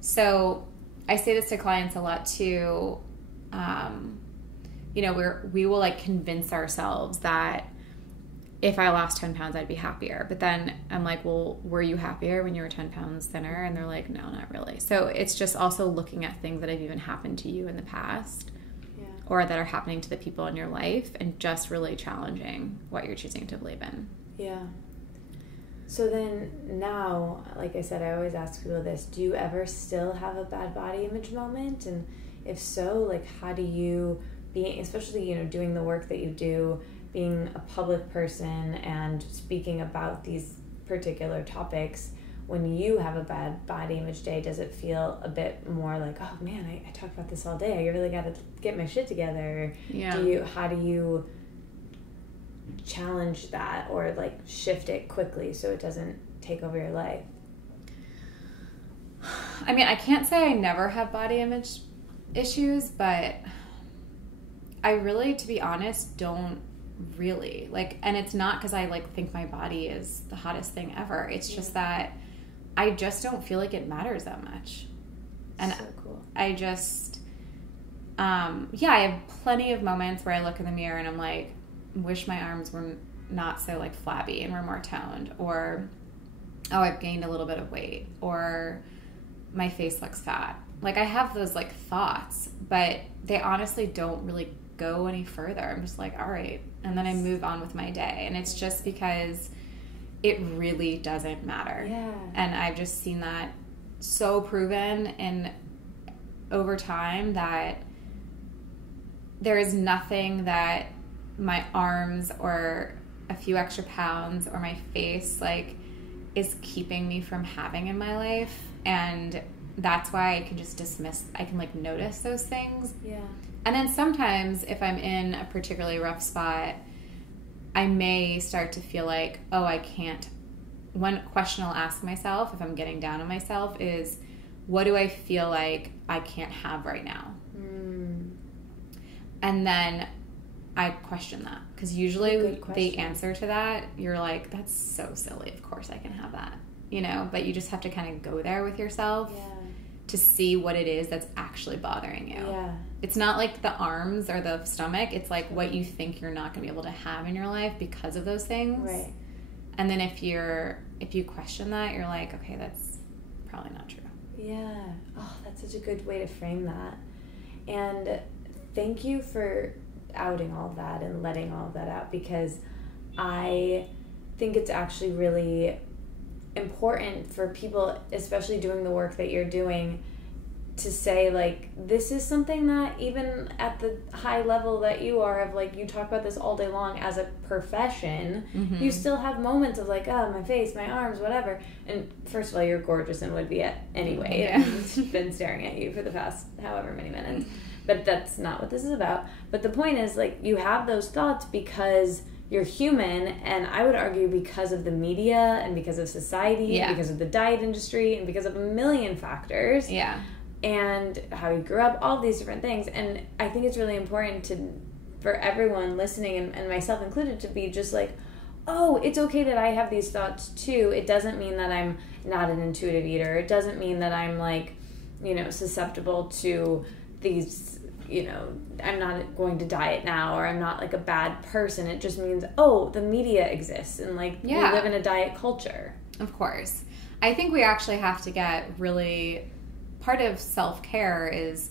So I say this to clients a lot too. We will like convince ourselves that if I lost 10 pounds, I'd be happier. But then I'm like, well, were you happier when you were 10 pounds thinner? And they're like, no, not really. So it's just also looking at things that have even happened to you in the past or that are happening to the people in your life and just really challenging what you're choosing to believe in. Yeah. So then now, like I said, I always ask people this, do you ever still have a bad body image moment? And if so, like how do you, especially, doing the work that you do, being a public person and speaking about these particular topics, when you have a bad body image day, does it feel a bit more like, oh man, I talk about this all day, I really got to get my shit together? Yeah. How do you challenge that or like shift it quickly so it doesn't take over your life? I mean, I can't say I never have body image issues, but I really, to be honest, don't really like, and it's not because I like think my body is the hottest thing ever. It's just that I just don't feel like it matters that much. And so cool. I just I have plenty of moments where I look in the mirror and I'm like, wish my arms were not so like flabby and were more toned, or oh, I've gained a little bit of weight, or my face looks fat. Like I have those like thoughts, but they honestly don't really go any further. I'm just like, all right. And then I move on with my day. And it's just because it really doesn't matter. Yeah. And I've just seen that so proven and over time that there is nothing that my arms or a few extra pounds or my face like is keeping me from having in my life. And that's why I can just I can like notice those things. Yeah. And then sometimes if I'm in a particularly rough spot, I may start to feel like, oh, I can't. One question I'll ask myself if I'm getting down on myself is, what do I feel like I can't have right now? And then I question that. Because usually the answer to that, you're like, that's so silly. Of course I can have that. But you just have to kind of go there with yourself to see what it is that's actually bothering you. Yeah. It's not like the arms or the stomach. It's like what you think you're not going to be able to have in your life because of those things. Right. And then if you question that, you're like, okay, that's probably not true. Yeah. Oh, that's such a good way to frame that. And thank you for outing all of that and letting all of that out, because I think it's actually really important for people, especially doing the work that you're doing, to say like, this is something that even at the high level that you are of like, you talk about this all day long as a profession, you still have moments of like, oh, my face, my arms, whatever. And first of all, you're gorgeous and would be anyway. I've been staring at you for the past however many minutes, but that's not what this is about. But the point is like, you have those thoughts because you're human, and I would argue because of the media and because of society, because of the diet industry and because of a million factors. Yeah. and how he grew up, all these different things. And I think it's really important for everyone listening, and myself included, to be just like, oh, it's okay that I have these thoughts too. It doesn't mean that I'm not an intuitive eater. It doesn't mean that I'm like, susceptible to these, I'm not going to diet now, or I'm not like a bad person. It just means, oh, the media exists, and like we live in a diet culture. Of course. I think we actually have to get really, part of self-care is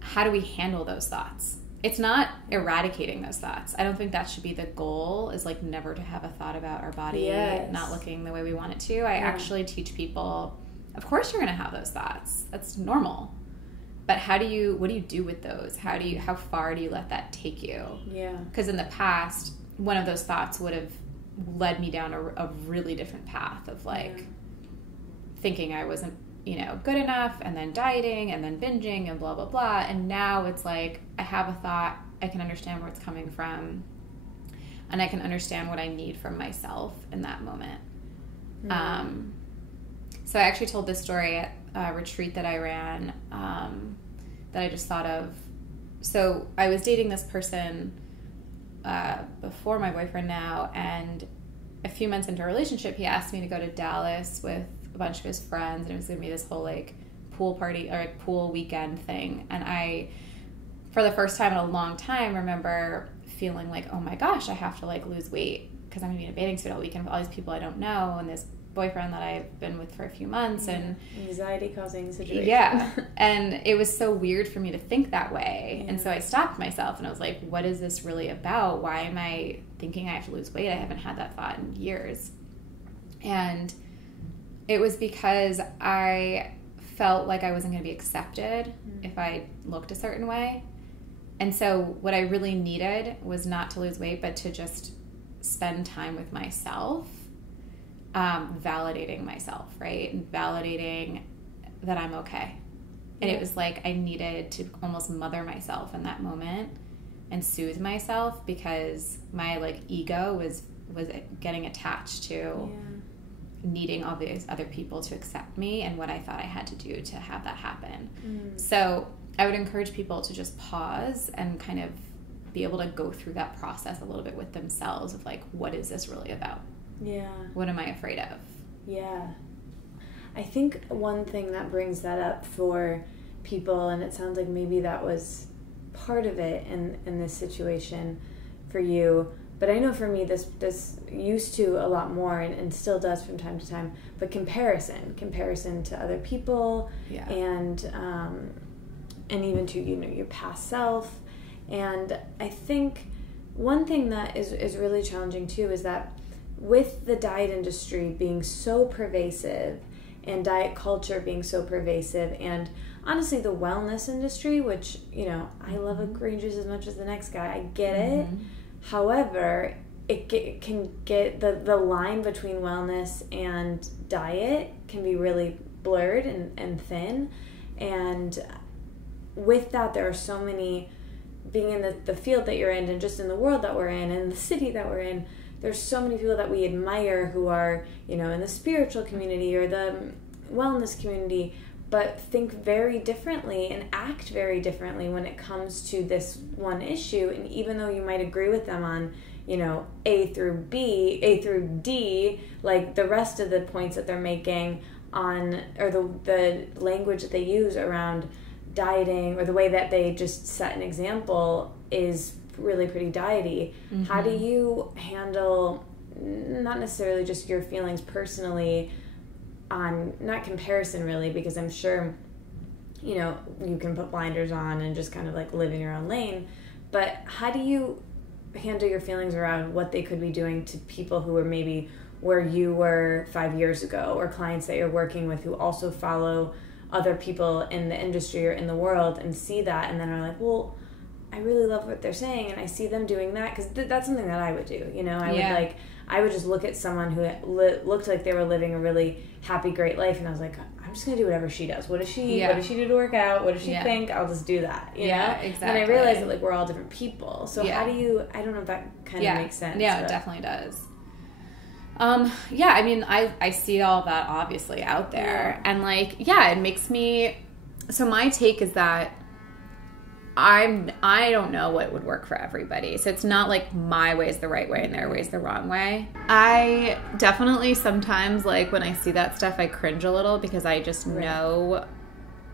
how do we handle those thoughts? It's not eradicating those thoughts. I don't think that should be the goal, is like never to have a thought about our body not looking the way we want it to. I actually teach people, of course you're going to have those thoughts. That's normal. But what do you do with those? How far do you let that take you? Yeah. Because in the past, one of those thoughts would have led me down a really different path of like thinking I wasn't, good enough, and then dieting, and then binging, and blah, blah, blah. And now it's like, I have a thought, I can understand where it's coming from, and I can understand what I need from myself in that moment. Mm-hmm. So I actually told this story at a retreat that I ran, that I just thought of. So I was dating this person before my boyfriend now, and a few months into a relationship, he asked me to go to Dallas with a bunch of his friends, and it was going to be this whole like pool party or like pool weekend thing. And I, for the first time in a long time, remember feeling like, oh my gosh, I have to like lose weight because I'm going to be in a bathing suit all weekend with all these people I don't know, and this boyfriend that I've been with for a few months, and anxiety causing situation. Yeah. And it was so weird for me to think that way. Yeah. And so I stopped myself and I was like, what is this really about? Why am I thinking I have to lose weight? I haven't had that thought in years. And it was because I felt like I wasn't going to be accepted if I looked a certain way. And so what I really needed was not to lose weight, but to just spend time with myself, validating myself, right? And validating that I'm okay. And it was like I needed to almost mother myself in that moment and soothe myself, because my like ego was getting attached to needing all these other people to accept me and what I thought I had to do to have that happen. So I would encourage people to just pause and kind of be able to go through that process a little bit with themselves of like, what is this really about? Yeah. What am I afraid of? Yeah. I think one thing that brings that up for people, and it sounds like maybe that was part of it in this situation for you, but I know for me this used to a lot more and still does from time to time, but comparison to other people, and even to your past self. And I think one thing that is really challenging too is that with the diet industry being so pervasive and diet culture being so pervasive, and honestly the wellness industry, which I love a green juice as much as the next guy, I get it. However, it can get the line between wellness and diet can be really blurred and thin. And with that, there are so many, being in the field that you're in, and just in the world that we're in, and the city that we're in, there's so many people that we admire who are, in the spiritual community or the wellness community, but think very differently and act very differently when it comes to this one issue. And even though you might agree with them on, A through D, like the rest of the points that they're making on, or the language that they use around dieting, or the way that they just set an example is really pretty diety. How do you handle not necessarily just your feelings personally on, not comparison really, because I'm sure you can put blinders on and just kind of like live in your own lane, but how do you handle your feelings around what they could be doing to people who are maybe where you were 5 years ago, or clients that you're working with who also follow other people in the industry or in the world and see that and then are like, well, I really love what they're saying and I see them doing that, because that's something that I would do. I would just look at someone who looked like they were living a really happy, great life, and I was like, I'm just gonna do whatever she does. What does she do to work out? What does she think? I'll just do that. Exactly. And I realized that like we're all different people. So how do you? I don't know if that kind of makes sense. Yeah, it definitely does. I mean, I see all that obviously out there, and like, it makes me So my take is that I don't know what would work for everybody. So it's not like my way is the right way and their way is the wrong way. I definitely sometimes, like, when I see that stuff, I cringe a little because I just know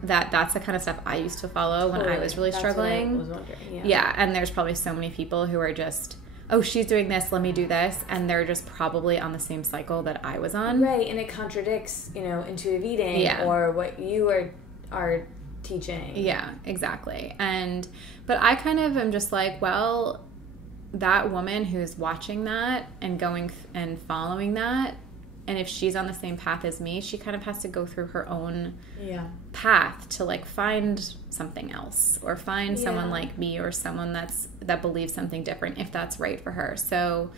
that that's the kind of stuff I used to follow when I was really struggling. What I was wondering. Yeah, and there's probably so many people who are just, oh, she's doing this, let me do this, and they're just probably on the same cycle that I was on. Right, and it contradicts, intuitive eating or what you are teaching. Yeah, exactly. But I kind of am just like, well, that woman who's watching that and going and following that, and if she's on the same path as me, she kind of has to go through her own path to, like, find something else or find someone like me or someone that believes something different, if that's right for her. So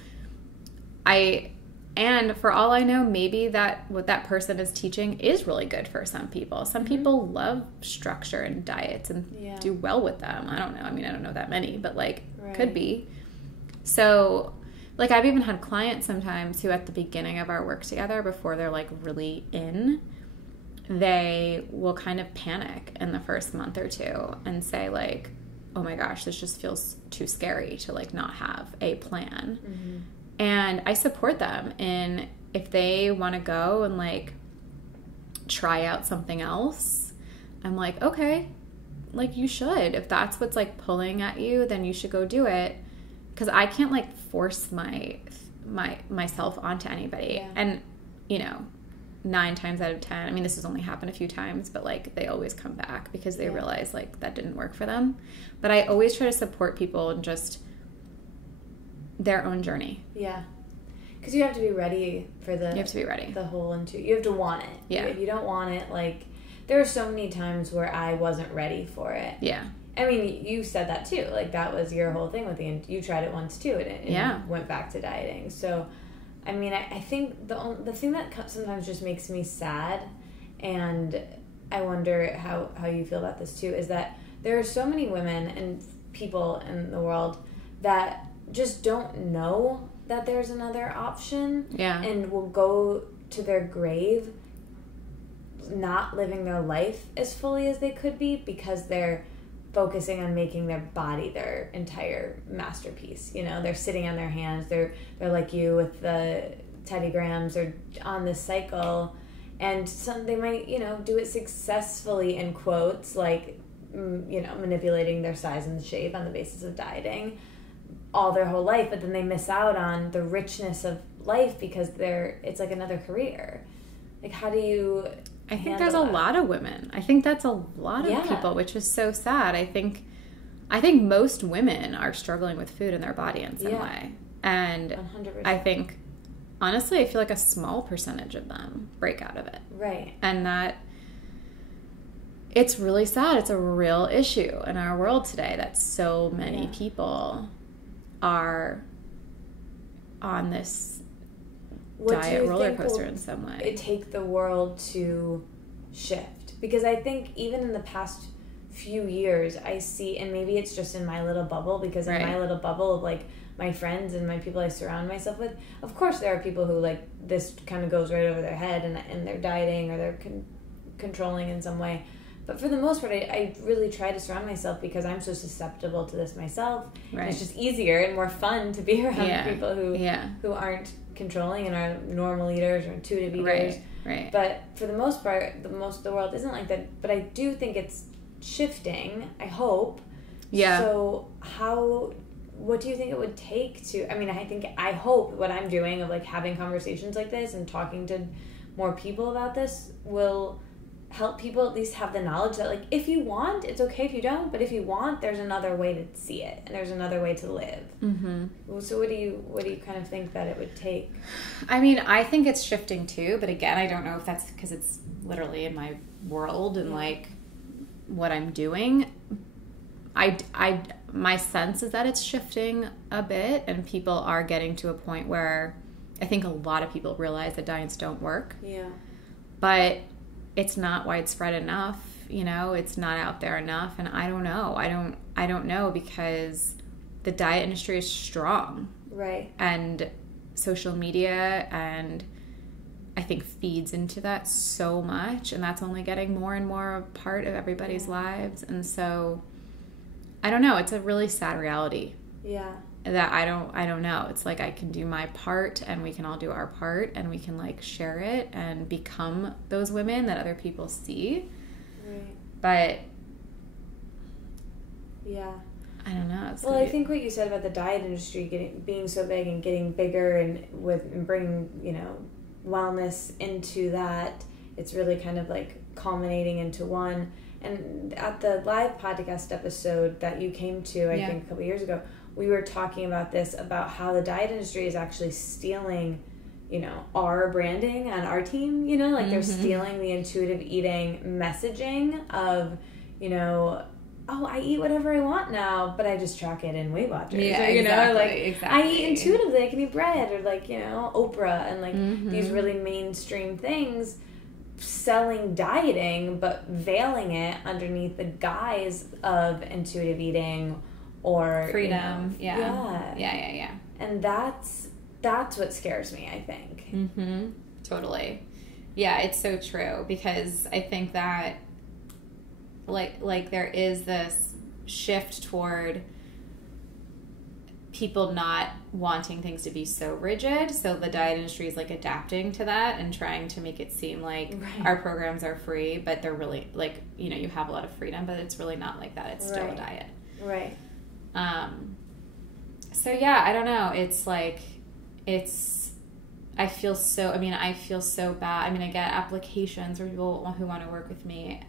and for all I know, maybe that what that person is teaching is really good for some people. Some people love structure and diets and do well with them. I don't know. I mean, I don't know that many, but, like, could be. So, like, I've even had clients sometimes who at the beginning of our work together, before they're, like, really in, they will kind of panic in the first month or two and say, like, oh my gosh, this just feels too scary to, like, not have a plan. Mm-hmm. And I support them in, if they want to go and, like, try out something else, I'm like, okay, like, you should. If that's what's, like, pulling at you, then you should go do it. Because I can't, like, force myself onto anybody. Yeah. And, 9 times out of 10, I mean, this has only happened a few times, but, like, they always come back because they realize, like, that didn't work for them. But I always try to support people in just their own journey. Yeah. Because you have to be ready for You have to be ready. The whole you have to want it. Yeah. If you don't want it, like, there are so many times where I wasn't ready for it. Yeah. I mean, you said that too. Like, that was your whole thing with you tried it once too, and went back to dieting. So, I mean, I think the thing that sometimes just makes me sad, and I wonder how you feel about this too, is that there are so many women and people in the world that just don't know that there's another option, and will go to their grave not living their life as fully as they could be because they're focusing on making their body their entire masterpiece. They're sitting on their hands, they're like you with the Teddy Grahams, or on this cycle, and they might do it successfully, in quotes, like manipulating their size and shape on the basis of dieting all their whole life, but then they miss out on the richness of life because it's like another career. Like, how do you I think there's a lot of women. I think that's a lot of people, which is so sad. I think most women are struggling with food in their body in some way. And 100%. I think, honestly, I feel like a small percentage of them break out of it. Right. And that it's really sad. It's a real issue in our world today that so many people are on this diet roller coaster in some way. It take the world to shift? Because I think even in the past few years, I see, and maybe it's just in my little bubble, because in my little bubble of, like, my friends and my people I surround myself with, of course there are people who, like, this kind of goes right over their head and they're dieting or they're controlling in some way. But for the most part, I really try to surround myself because I'm so susceptible to this myself. Right. It's just easier and more fun to be around people who aren't controlling and are normal eaters or intuitive eaters. Right. But for the most part, the world isn't like that. But I do think it's shifting, I hope. Yeah. So what do you think it would take to, I hope what I'm doing of, like, having conversations like this and talking to more people about this will help people at least have the knowledge that, like, if you want, it's okay if you don't, but if you want, there's another way to see it and there's another way to live. Mm-hmm. So what do you kind of think that it would take? I mean, I think it's shifting too, but again, I don't know if that's because it's literally in my world and like what I'm doing. My sense is that it's shifting a bit and people are getting to a point where I think a lot of people realize that diets don't work. Yeah. But it's not widespread enough, it's not out there enough. And I don't know. I don't know because the diet industry is strong. Right. And social media and I think feeds into that so much, and that's only getting more and more a part of everybody's lives. And so I don't know, it's a really sad reality. Yeah. That I don't know. It's like I can do my part and we can all do our part and we can like share it and become those women that other people see. Right. But yeah. I don't know. Well, I think what you said about the diet industry being so big and getting bigger and bringing, you know, wellness into that, it's really kind of like culminating into one. And at the live podcast episode that you came to, I think a couple years ago, we were talking about this, about how the diet industry is actually stealing, you know, our branding on our team, you know, like they're stealing the intuitive eating messaging of, you know, oh, I eat whatever I want now, but I just track it in Weight Watchers. Yeah, or, you know, like exactly. I eat intuitively, I can eat bread, or like, you know, Oprah and like these really mainstream things, selling dieting, but veiling it underneath the guise of intuitive eating or freedom. You know, Yeah. And that's what scares me, I think. Totally. Yeah, it's so true, because I think that like there is this shift toward people not wanting things to be so rigid, so the diet industry is like adapting to that and trying to make it seem like our programs are free, but they're really like, you know, you have a lot of freedom, but it's really not like that. It's still a diet. Right. So yeah, I don't know. It's like, I feel so bad. I mean, I get applications for people who want to work with me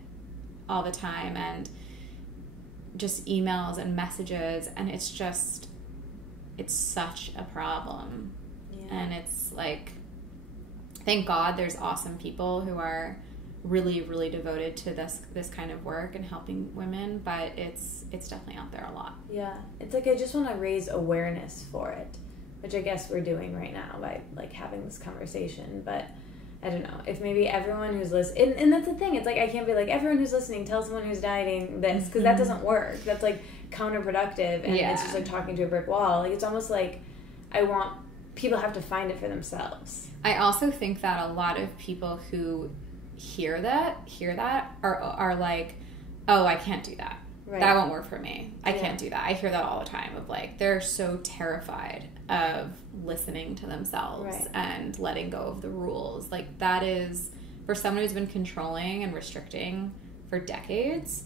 all the time, and just emails and messages, and it's such a problem. Yeah. And it's like, thank God there's awesome people who are really, really devoted to this kind of work and helping women, but it's definitely out there a lot. Yeah. It's like, I just want to raise awareness for it, which I guess we're doing right now by like having this conversation. But I don't know, if maybe everyone who's listening, and that's the thing, it's like, I can't be like, everyone who's listening, tell someone who's dieting this, because that doesn't work. That's like counterproductive, and it's just like talking to a brick wall. Like, it's almost like I want people have to find it for themselves. I also think that a lot of people who hear that are like, oh, I can't do that. Right. That won't work for me. I can't do that. I hear that all the time, of like, they're so terrified of listening to themselves and letting go of the rules. Like, that is, for someone who's been controlling and restricting for decades,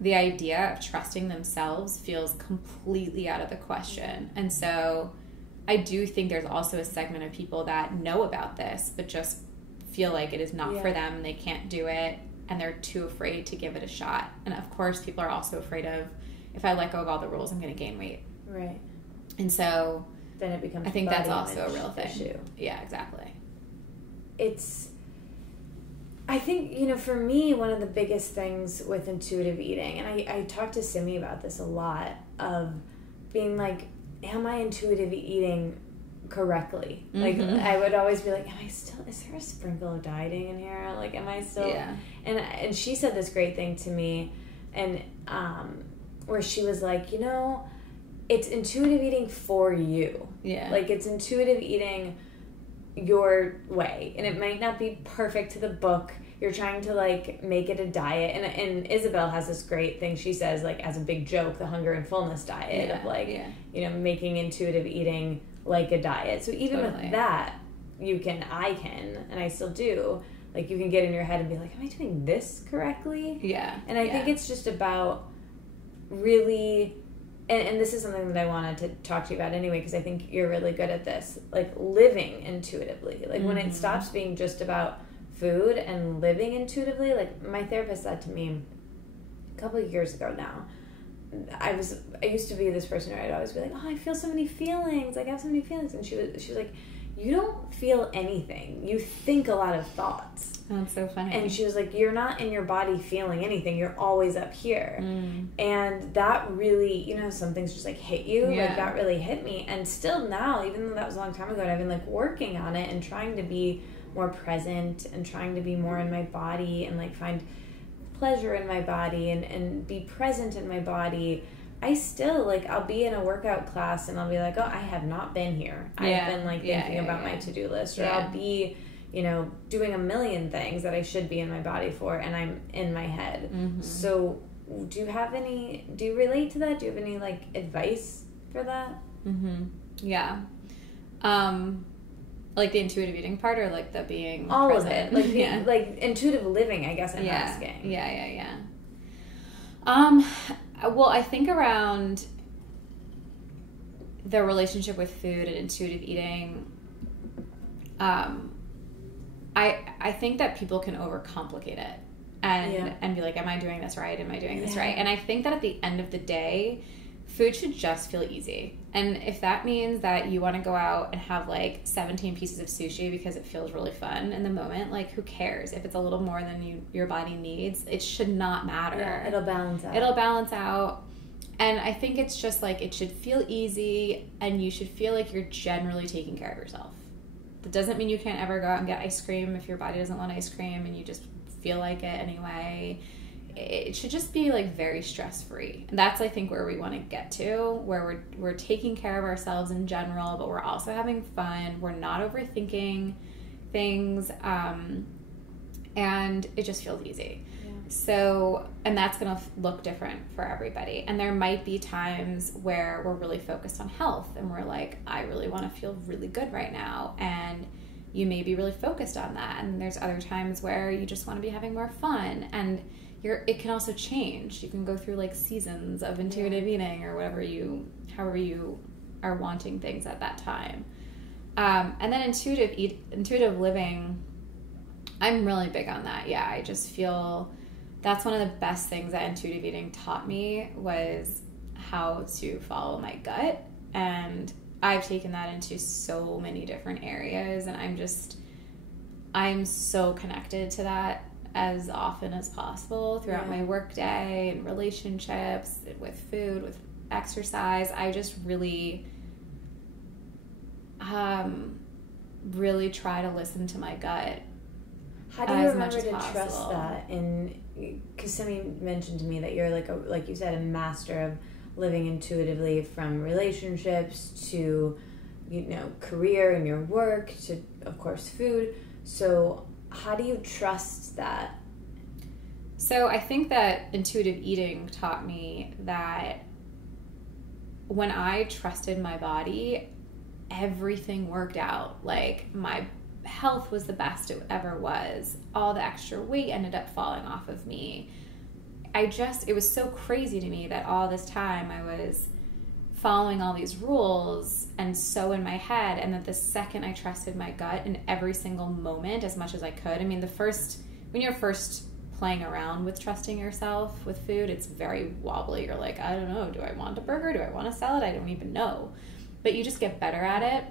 the idea of trusting themselves feels completely out of the question. And so I do think there's also a segment of people that know about this, but just feel like it is not for them. They can't do it, and they're too afraid to give it a shot. And of course, people are also afraid of, if I let go of all the rules, I'm going to gain weight. Right. And so then it becomes, I think that's also a real thing. Issue. Yeah, exactly. I think, you know, for me, one of the biggest things with intuitive eating, and I talk to Simi about this a lot, of being like, am I intuitive eating correctly? Like, I would always be like, is there a sprinkle of dieting in here? Like, am I still... Yeah. And she said this great thing to me, and where she was like, you know, it's intuitive eating for you. Yeah. Like, it's intuitive eating your way, and it might not be perfect to the book. You're trying to like make it a diet, and Isabel has this great thing she says, like, as a big joke, the hunger and fullness diet, of like, you know, making intuitive eating like a diet. So even with that, I can, and I still do, like, you can get in your head and be like, am I doing this correctly? Yeah. And I think it's just about really, and this is something that I wanted to talk to you about anyway, because I think you're really good at this, like, living intuitively. Like, when it stops being just about food and living intuitively, like, my therapist said to me a couple of years ago now, I used to be this person where I'd always be like, oh, I feel so many feelings, like, I have so many feelings, and she was like, you don't feel anything, you think a lot of thoughts. Oh, that's so funny. And she was like, you're not in your body feeling anything, you're always up here. And that really, you know, some things just like hit you, like, that really hit me. And still now, even though that was a long time ago, and I've been like working on it and trying to be more present and trying to be more in my body and like find pleasure in my body and be present in my body, I still, like, I'll be in a workout class and I'll be like, oh, I have not been here. I've been like thinking about my to-do list, or I'll be, you know, doing a million things that I should be in my body for, and I'm in my head. So do you relate to that? Do you have any like advice for that? Yeah. Like the intuitive eating part, or like the being all present? of it, like like intuitive living, I guess I'm asking. Yeah. Well, I think around the relationship with food and intuitive eating, I think that people can overcomplicate it and be like, am I doing this right? Am I doing this right? And I think that at the end of the day, food should just feel easy. And if that means that you want to go out and have like 17 pieces of sushi because it feels really fun in the moment, like who cares? If it's a little more than your body needs, it should not matter. Yeah, it'll balance out. And I think it's just like, it should feel easy, and you should feel like you're generally taking care of yourself. That doesn't mean you can't ever go out and get ice cream if your body doesn't want ice cream and you just feel like it anyway. It should just be like very stress-free. And that's, I think, where we want to get to, where we're taking care of ourselves in general, but we're also having fun. We're not overthinking things, and it just feels easy. So, and that's going to look different for everybody. And there might be times where we're really focused on health and we're like, I really want to feel really good right now. And you may be really focused on that. And there's other times where you just want to be having more fun. And it can also change. You can go through like seasons of intuitive eating or however you are wanting things at that time. And then intuitive living, I'm really big on that. Yeah, I just feel that's one of the best things that intuitive eating taught me, was how to follow my gut. And I've taken that into so many different areas, and I'm so connected to that as often as possible throughout my work day and relationships, with food, with exercise. I just really really try to listen to my gut. How do you remember to trust that? Because Simi mentioned to me that you're like you said, a master of living intuitively, from relationships to, you know, career and your work to, of course, food. So how do you trust that? So I think that intuitive eating taught me that when I trusted my body, everything worked out. Like, my health was the best it ever was. All the extra weight ended up falling off of me. It was so crazy to me that all this time I was following all these rules and so in my head, and that the second I trusted my gut in every single moment as much as I could. I mean, when you're first playing around with trusting yourself with food, it's very wobbly. You're like, I don't know, do I want a burger? Do I want a salad? I don't even know. But you just get better at it.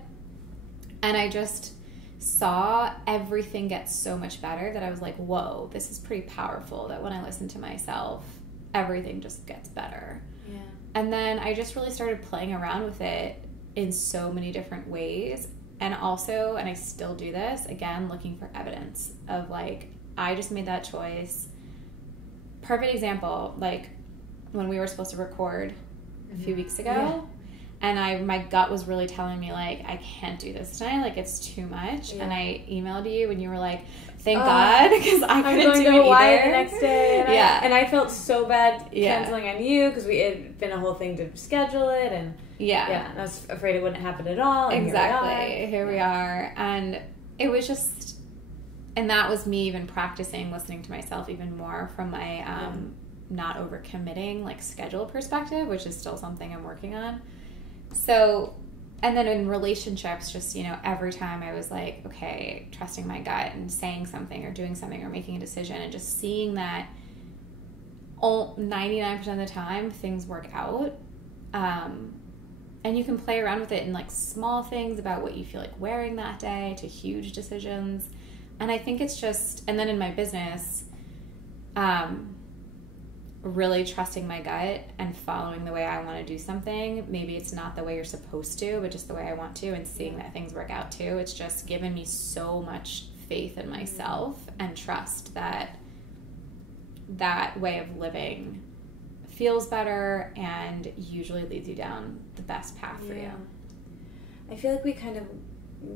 And I just saw everything get so much better that I was like, whoa, this is pretty powerful, that when I listen to myself, everything just gets better. Yeah. And then I just really started playing around with it in so many different ways. And also, and I still do this, again, looking for evidence of like, I just made that choice. Perfect example, like when we were supposed to record a few weeks ago, and my gut was really telling me like, I can't do this tonight, like it's too much. And I emailed you and you were like, thank God, because I couldn't do it either. The next day, and I felt so bad canceling on you, because it had been a whole thing to schedule it, and and I was afraid it wouldn't happen at all. And here we are. And it was just, and that was me even practicing listening to myself even more from my not overcommitting like schedule perspective, which is still something I'm working on. So, and then in relationships, just, you know, every time I was like, okay, trusting my gut and saying something or doing something or making a decision, and just seeing that 99% of the time things work out. And you can play around with it in like small things about what you feel like wearing that day to huge decisions. And I think it's just, and then in my business, really trusting my gut and following the way I want to do something. Maybe it's not the way you're supposed to, but just the way I want to, and seeing that things work out too. It's just given me so much faith in myself and trust that that way of living feels better and usually leads you down the best path for you. I feel like we kind of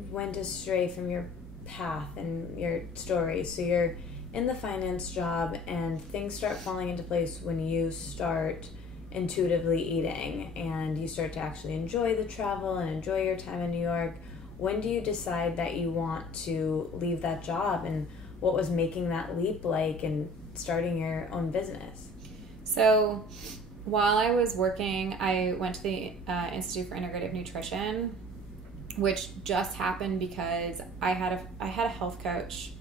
went astray from your path and your story. So you're in the finance job and things start falling into place when you start intuitively eating and you start to actually enjoy the travel and enjoy your time in New York. When do you decide that you want to leave that job, and what was making that leap like and starting your own business? So while I was working, I went to the Institute for Integrative Nutrition, which just happened because I had a health coach.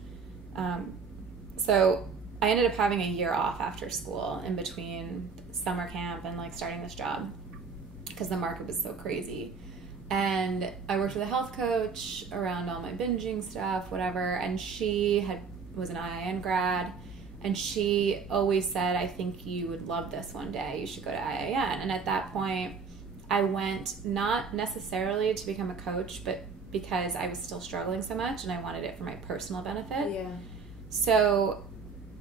So I ended up having a year off after school in between summer camp and like starting this job because the market was so crazy. And I worked with a health coach around all my binging stuff, whatever. And she was an IIN grad. And she always said, I think you would love this one day. You should go to IIN. And at that point, I went not necessarily to become a coach, but because I was still struggling so much and I wanted it for my personal benefit. Yeah. So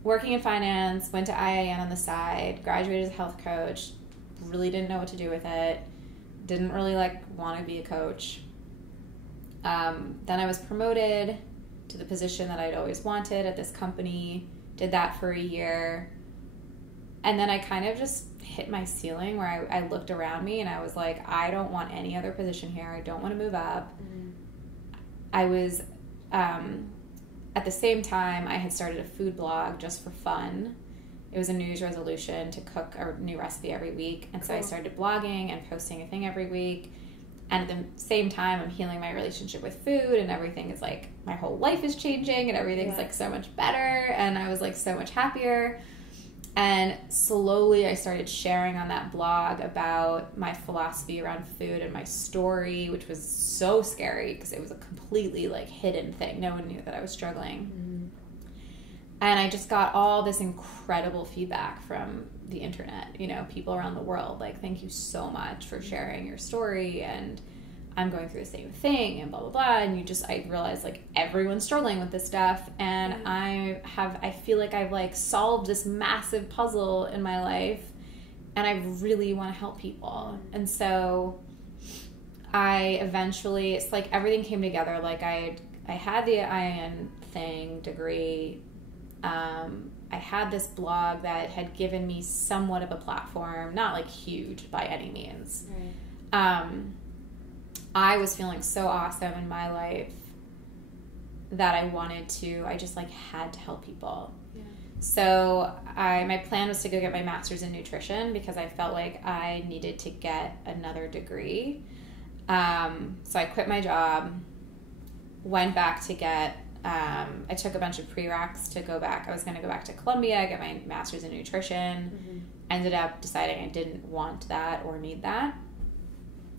working in finance, went to IIN on the side, graduated as a health coach, really didn't know what to do with it. Didn't really want to be a coach. Then I was promoted to the position that I'd always wanted at this company. Did that for a year. And then I kind of just hit my ceiling where I looked around me and I was like, I don't want any other position here. I don't want to move up. Mm-hmm. I was, at the same time, I had started a food blog just for fun. It was a New Year's resolution to cook a new recipe every week. And so I started blogging and posting a thing every week. And at the same time, I'm healing my relationship with food, and everything is like, my whole life is changing and everything's like so much better. And I was like so much happier. And slowly I started sharing on that blog about my philosophy around food and my story, which was so scary because it was a completely hidden thing. No one knew that I was struggling. Mm-hmm. And I just got all this incredible feedback from the internet, people around the world. Thank you so much for sharing your story, and I'm going through the same thing, and blah, blah, blah. And I realized everyone's struggling with this stuff. And I feel like I've solved this massive puzzle in my life, and I really want to help people. And so I eventually, it's everything came together. I had the IIN degree. I had this blog that had given me somewhat of a platform, not huge by any means. Right. I was feeling so awesome in my life that I just had to help people. Yeah. So my plan was to go get my master's in nutrition because I felt like I needed to get another degree. So I quit my job, went back to get I took a bunch of prereqs to go back. I was going to go back to Columbia, get my master's in nutrition. Mm-hmm. Ended up deciding I didn't want that or need that.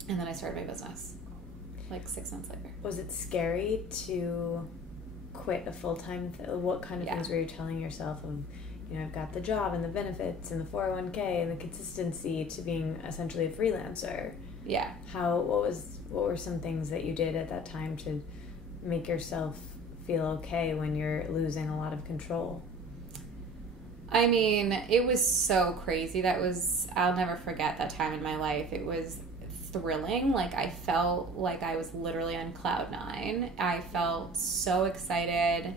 And then I started my business 6 months later. Was it scary to quit a full-time what kind of things were you telling yourself of, I've got the job and the benefits and the 401k and the consistency to being essentially a freelancer? Yeah. What were some things that you did at that time to make yourself feel okay when you're losing a lot of control? I mean, it was so crazy. I'll never forget that time in my life. It was thrilling. I felt like I was literally on cloud nine. I felt so excited.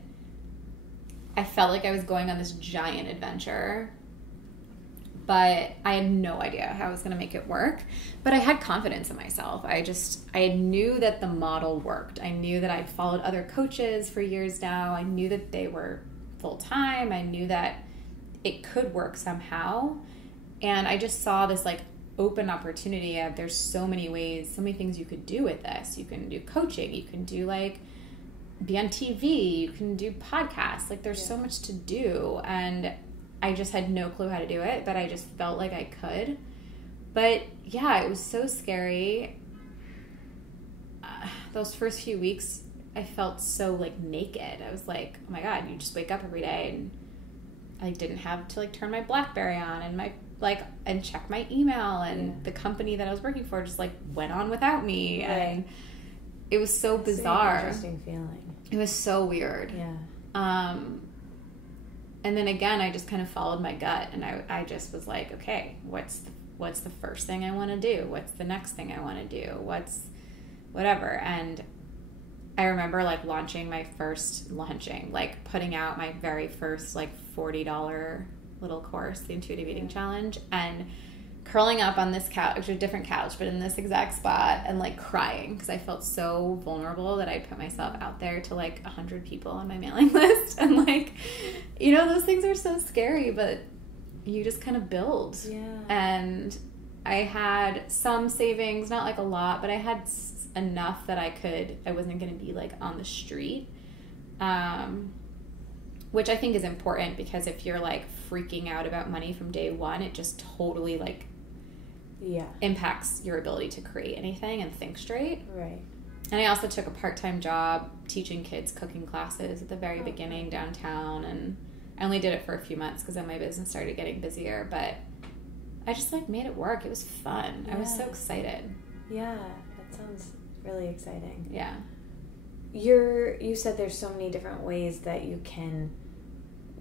I felt like I was going on this giant adventure, but I had no idea how I was going to make it work. But I had confidence in myself. I knew that the model worked. I knew that I'd followed other coaches for years now. I knew that they were full-time. I knew that it could work somehow. And I just saw this open opportunity of there's so many ways, so many things you could do with this. You can do coaching. You can do be on TV. You can do podcasts. There's so much to do. And I just had no clue how to do it, but I just felt like I could. But yeah, it was so scary. Those first few weeks, I felt so naked. I was like, oh my God, you just wake up every day, and I didn't have to turn my BlackBerry on and and check my email, and the company that I was working for just went on without me. Right. And it was so bizarre. It's an interesting feeling. It was so weird. Yeah. And then again, I just kind of followed my gut, and I just was like, okay, what's the first thing I want to do? What's the next thing I want to do? Whatever. And I remember like putting out my very first like $40 little course, the Intuitive Eating Challenge, and curling up on this couch, a different couch, but in this exact spot, and like crying because I felt so vulnerable that I put myself out there to like 100 people on my mailing list. And like, you know, those things are so scary, but you just kind of build. Yeah. And I had some savings, not like a lot, but I had enough that I wasn't going to be like on the street. Which I think is important, because if you're like freaking out about money from day one, it just totally like impacts your ability to create anything and think straight. Right. And I also took a part-time job teaching kids cooking classes at the very beginning downtown, and I only did it for a few months because then my business started getting busier, but I just like made it work. It was fun. I was so excited. Yeah, that sounds really exciting. Yeah. You said there's so many different ways that you can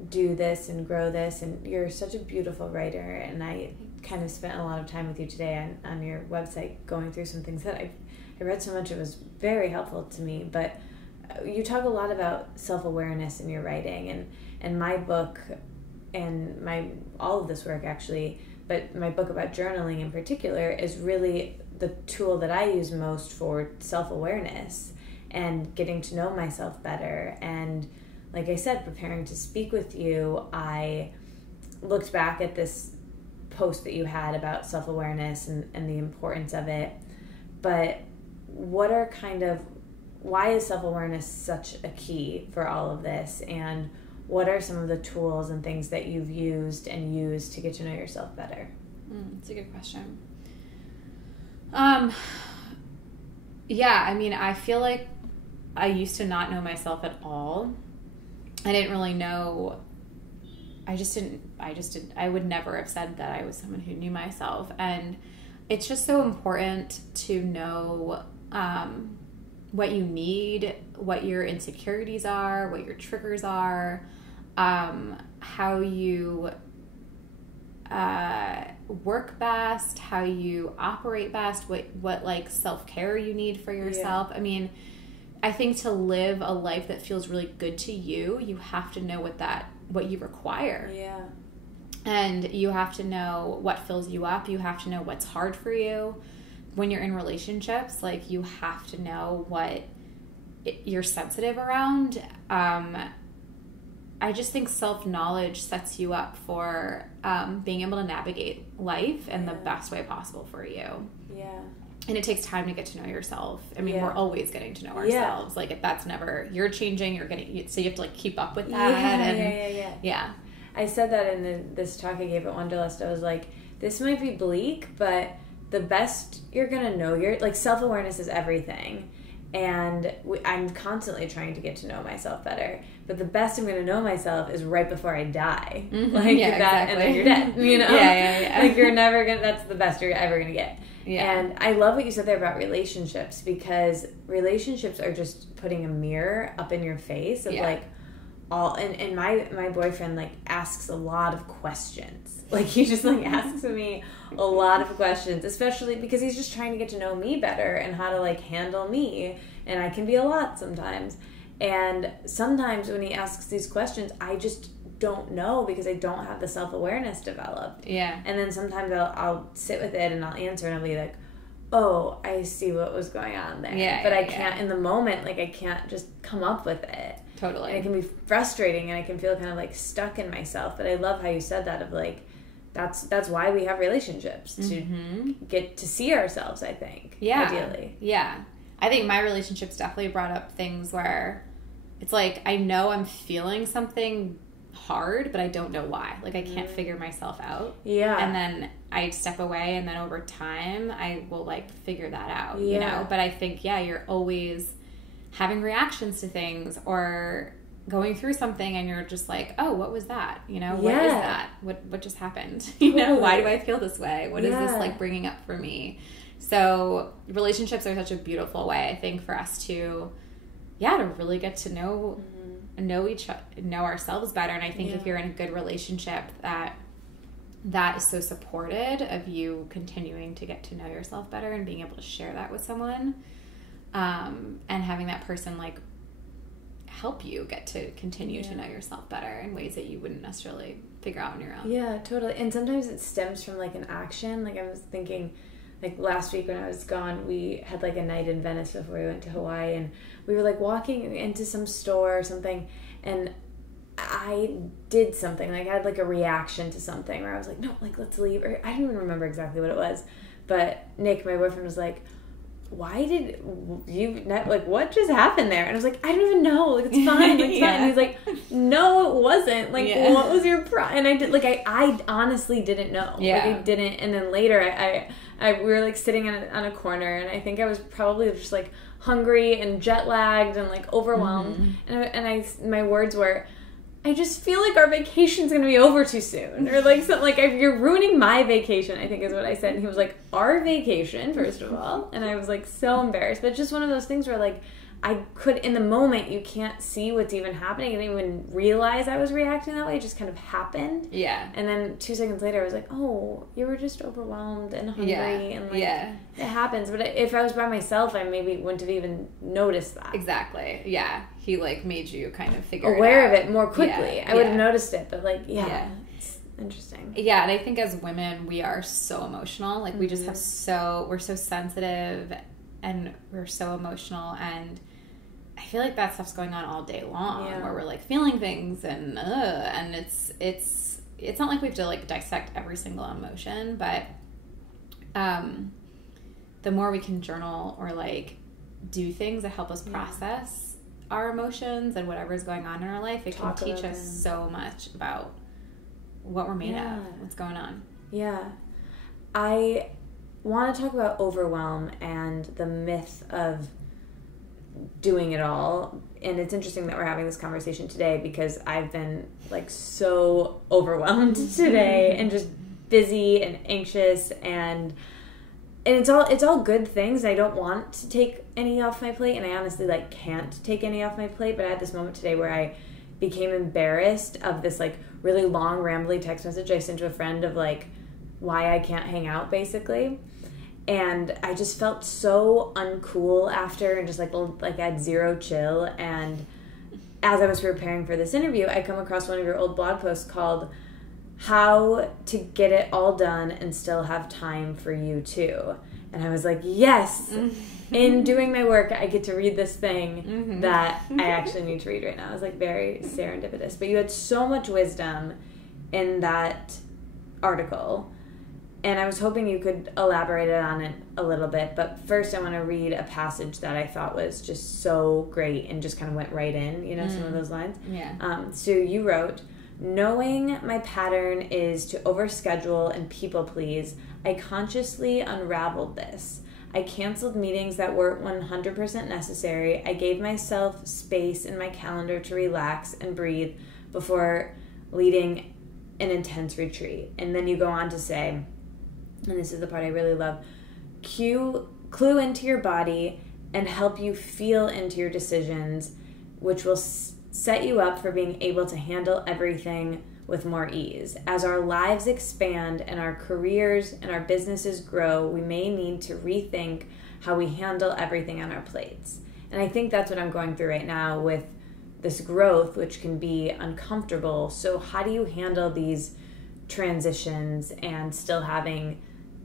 do this and grow this, and you're such a beautiful writer, and I kind of spent a lot of time with you today on your website going through some things that I read so much. It was very helpful to me, but you talk a lot about self-awareness in your writing, and my book and all of this work actually, but my book about journaling in particular is really the tool that I use most for self-awareness and getting to know myself better. And like I said, preparing to speak with you, I looked back at this post that you had about self-awareness and the importance of it. But why is self-awareness such a key for all of this? And what are some of the tools and things that you've used to get to know yourself better? It's a good question. Yeah, I mean, I feel like I used to not know myself at all. I didn't really know. I would never have said that I was someone who knew myself. And it's just so important to know what you need, what your insecurities are, what your triggers are, how you work best, how you operate best, what like self-care you need for yourself. I mean, I think to live a life that feels really good to you, you have to know what you require. Yeah. And you have to know what fills you up. You have to know what's hard for you. When you're in relationships, like, you have to know what you're sensitive around. I just think self-knowledge sets you up for being able to navigate life in the best way possible for you. Yeah. And it takes time to get to know yourself. I mean, we're always getting to know ourselves. Like, that's never, you're changing, so you have to like keep up with that. Yeah. I said that in this talk I gave at Wanderlust. I was like, this might be bleak, but the best you're going to know, like, self-awareness is everything. And I'm constantly trying to get to know myself better. But the best I'm going to know myself is right before I die. Mm-hmm. Like, exactly. And then you're dead, you know? Like, you're never going to, that's the best you're ever going to get. Yeah. And I love what you said there about relationships, because relationships are just putting a mirror up in your face of like and my boyfriend like asks a lot of questions. Like, he just like asks me a lot of questions, especially because he's just trying to get to know me better and how to like handle me. And I can be a lot sometimes. And sometimes when he asks these questions, I just don't know because I don't have the self-awareness developed. Yeah. And then sometimes I'll sit with it and I'll answer and I'll be like, oh, I see what was going on there. Yeah. But I can't in the moment, like, I can't just come up with it. Totally. And it can be frustrating and I can feel kind of like stuck in myself. But I love how you said that, of like, that's why we have relationships, to get to see ourselves, I think. Yeah. Ideally. Yeah. I think my relationships definitely brought up things where it's like, I know I'm feeling something hard, but I don't know why. Like, I can't figure myself out. Yeah. And then I step away, and then over time I will like figure that out. Yeah. You know? But I think, you're always having reactions to things or going through something and you're just like, oh, what was that? You know, what is that? What just happened? You know, why do I feel this way? What is this like bringing up for me? So relationships are such a beautiful way, I think, for us to really get to know ourselves better. And I think if you're in a good relationship that is so supported of you continuing to get to know yourself better and being able to share that with someone, and having that person like help you get to continue to know yourself better in ways that you wouldn't necessarily figure out on your own. Yeah, totally. And sometimes it stems from like an action. Like I was thinking, like last week when I was gone, we had like a night in Venice before we went to Hawaii, and we were like walking into some store or something, and I did something. Like I had like a reaction to something where I was like, no, like let's leave. Or I don't even remember exactly what it was. But Nick, my boyfriend, was like, why did you not, like, what just happened there? And I was like, I don't even know, like, it's fine, like, it's fine. And he's like, no, it wasn't, like, what was your and I did, like, I honestly didn't know, like, I didn't. And then later, I we were, like, sitting on a corner, and I think I was probably just, like, hungry and jet lagged and, like, overwhelmed, and my words were, I just feel like our vacation's gonna be over too soon, or like something like, you're ruining my vacation, I think is what I said. And he was like, our vacation, first of all. And I was like so embarrassed. But it's just one of those things where like I could, in the moment, you can't see what's even happening. I didn't even realize I was reacting that way. It just kind of happened. Yeah. And then 2 seconds later, I was like, oh, you were just overwhelmed and hungry. And like, it happens. But if I was by myself, I maybe wouldn't have even noticed that. Exactly. Yeah. He like made you kind of figure aware it out. of it more quickly. I would have noticed it, but like, it's interesting. Yeah. And I think as women, we are so emotional. Like we just have we're so sensitive and we're so emotional, and I feel like that stuff's going on all day long, where we're like feeling things and it's not like we have to like dissect every single emotion, but the more we can journal or like do things that help us process our emotions and whatever's going on in our life, it can teach us so much about what we're made of, what's going on. Yeah. I want to talk about overwhelm and the myth of doing it all. And it's interesting that we're having this conversation today because I've been like so overwhelmed today and just busy and anxious, and it's all good things. I don't want to take any off my plate, and I honestly like can't take any off my plate. But I had this moment today where I became embarrassed of this like really long rambly text message I sent to a friend of like why I can't hang out, basically. And I just felt so uncool after, and just like I had zero chill. And as I was preparing for this interview, I come across one of your old blog posts called "How to Get It All Done and Still Have Time for You Too." And I was like, yes, in doing my work, I get to read this thing that I actually need to read right now. I was like very serendipitous. But you had so much wisdom in that article, and I was hoping you could elaborate on it a little bit. But first I want to read a passage that I thought was just so great and just kind of went right in, some of those lines. Yeah. So you wrote, "Knowing my pattern is to overschedule and people please, I consciously unraveled this. I canceled meetings that weren't 100% necessary. I gave myself space in my calendar to relax and breathe before leading an intense retreat." And then you go on to say, and this is the part I really love, clue into your body and help you feel into your decisions, which will set you up for being able to handle everything with more ease. As our lives expand and our careers and our businesses grow, we may need to rethink how we handle everything on our plates. And I think that's what I'm going through right now with this growth, which can be uncomfortable. So how do you handle these transitions and still having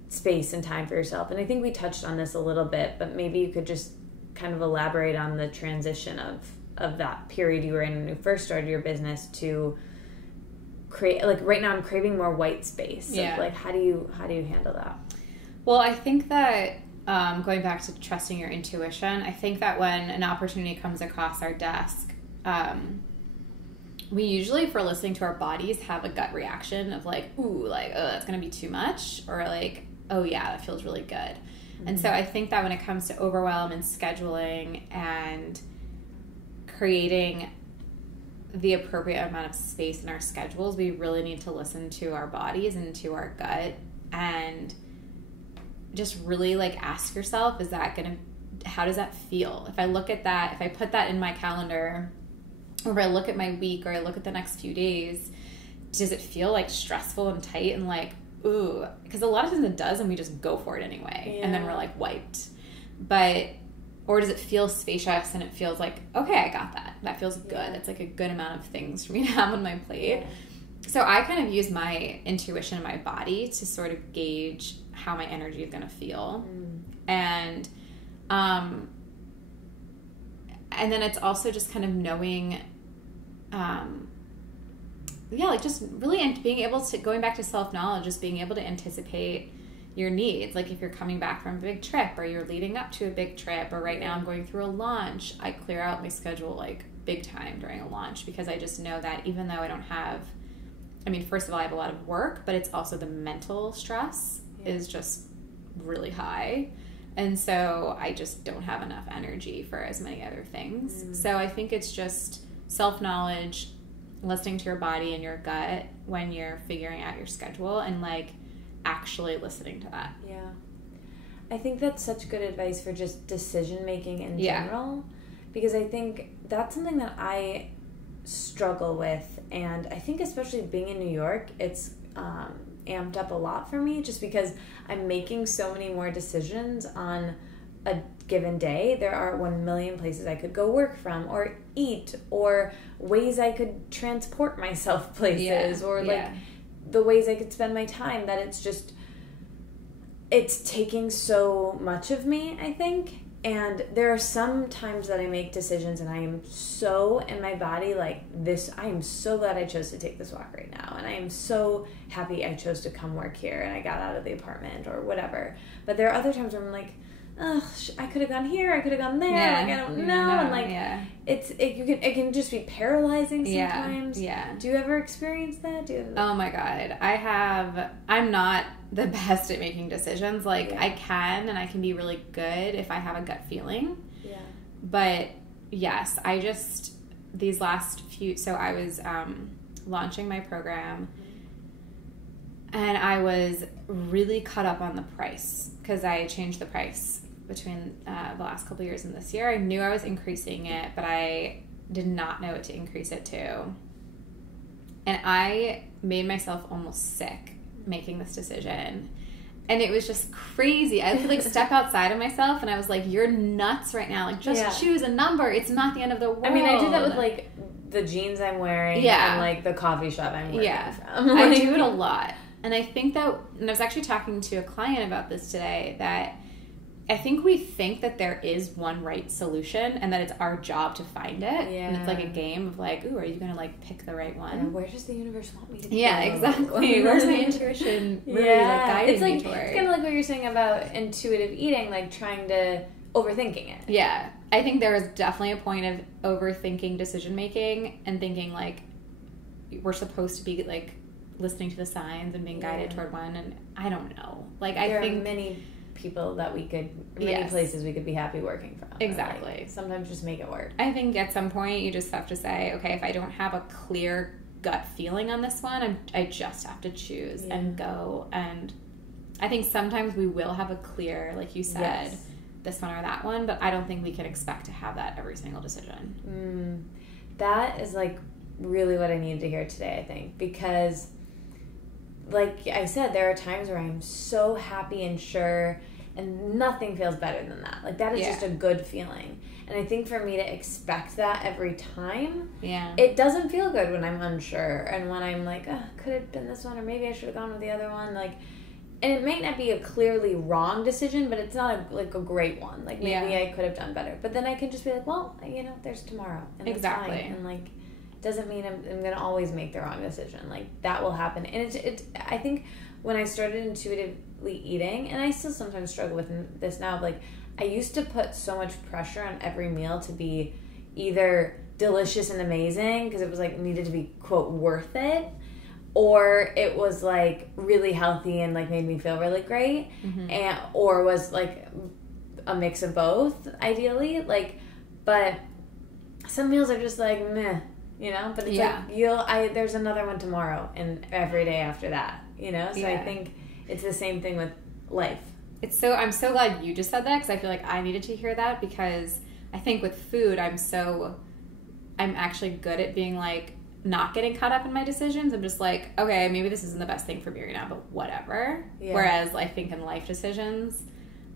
space and time for yourself? And I think we touched on this a little bit, but maybe you could just kind of elaborate on the transition of that period you were in when you first started your business to create, like right now I'm craving more white space. So like how do you handle that? Well, I think that going back to trusting your intuition, I think that when an opportunity comes across our desk, we usually, for listening to our bodies, have a gut reaction of like, ooh, like, oh, that's going to be too much, or like, oh yeah, that feels really good. Mm-hmm. And so I think that when it comes to overwhelm and scheduling and creating the appropriate amount of space in our schedules, we really need to listen to our bodies and to our gut and just really like ask yourself, how does that feel? If I look at that, if I put that in my calendar, or if I look at my week, or I look at the next few days, does it feel like stressful and tight and like, ooh? Because a lot of times it does, and we just go for it anyway, and then we're like wiped. But or does it feel spacious and it feels like, okay, I got that. That feels good. It's like a good amount of things for me to have on my plate. Yeah. So I kind of use my intuition in my body to sort of gauge how my energy is going to feel. And then it's also just kind of knowing, like just really being able to, going back to self-knowledge, just being able to anticipate your needs. Like if you're coming back from a big trip, or you're leading up to a big trip, or right now I'm going through a launch, I clear out my schedule like big time during a launch, because I just know that even though I don't have, I mean, first of all, I have a lot of work, but it's also the mental stress is just really high. And so I just don't have enough energy for as many other things. So I think it's just self-knowledge, listening to your body and your gut when you're figuring out your schedule, and like actually listening to that. Yeah. I think that's such good advice for just decision making in general, because I think that's something that I struggle with, and I think especially being in New York, it's amped up a lot for me, just because I'm making so many more decisions on a given day. There are 1 million places I could go work from, or eat, or ways I could transport myself places, or like the ways I could spend my time, that it's taking so much of me, I think. And there are some times that I make decisions and I am so in my body like this, I am so glad I chose to take this walk right now, and I am so happy I chose to come work here and I got out of the apartment or whatever. But there are other times where I'm like, ugh, I could have gone here, I could have gone there, like I don't know, and like it can just be paralyzing sometimes. Do you ever experience that? Oh my God, I'm not the best at making decisions. Like I can be really good if I have a gut feeling. But yes, I just, these last few, so I was launching my program, and I was really caught up on the price, because I changed the price between the last couple of years and this year. I knew I was increasing it, but I did not know what to increase it to. And I made myself almost sick making this decision. And it was just crazy. I would like step outside of myself, and I was like, you're nuts right now. Like, just choose a number. It's not the end of the world. I mean, I do that with like the jeans I'm wearing and like the coffee shop I'm working from. I do it a lot. And I think that, and I was actually talking to a client about this today, that I think we think that there is one right solution and that it's our job to find it. And it's like a game of like, ooh, are you going to like pick the right one? Where does the universe want me to go? Yeah, exactly. Where's my intuition really like guiding me toward? It's kind of like what you're saying about intuitive eating, like trying to overthinking it. Yeah. I think there is definitely a point of overthinking decision making and thinking like we're supposed to be like listening to the signs and being guided toward one, and I don't know. Like there I think are many people that many places we could be happy working from. Exactly. Like, sometimes just make it work. I think at some point you just have to say, okay, if I don't have a clear gut feeling on this one, I just have to choose and go. And I think sometimes we will have a clear, like you said, this one or that one, but I don't think we can expect to have that every single decision. That is like really what I needed to hear today, I think, because like I said, there are times where I'm so happy and sure, and nothing feels better than that. Like that is just a good feeling. And I think for me to expect that every time, it doesn't feel good when I'm unsure, and when I'm like, oh, could it have been this one, or maybe I should have gone with the other one. Like, and it might not be a clearly wrong decision, but it's not a great one. Like maybe I could have done better. But then I can just be like, well, there's tomorrow, and that's fine. And like, doesn't mean I'm going to always make the wrong decision. Like, that will happen. And it's I think when I started intuitively eating, and I still sometimes struggle with this now, like, I used to put so much pressure on every meal to be either delicious and amazing, because it was, like, needed to be, quote, worth it, or it was, like, really healthy and, like, made me feel really great, and or was, like, a mix of both, ideally. Like, but some meals are just, like, meh. But it's like there's another one tomorrow and every day after that, So I think it's the same thing with life. I'm so glad you just said that, because I feel like I needed to hear that, because I think with food, I'm actually good at being like not getting caught up in my decisions. I'm just like, okay, maybe this isn't the best thing for me right now, but whatever. Whereas I think in life decisions,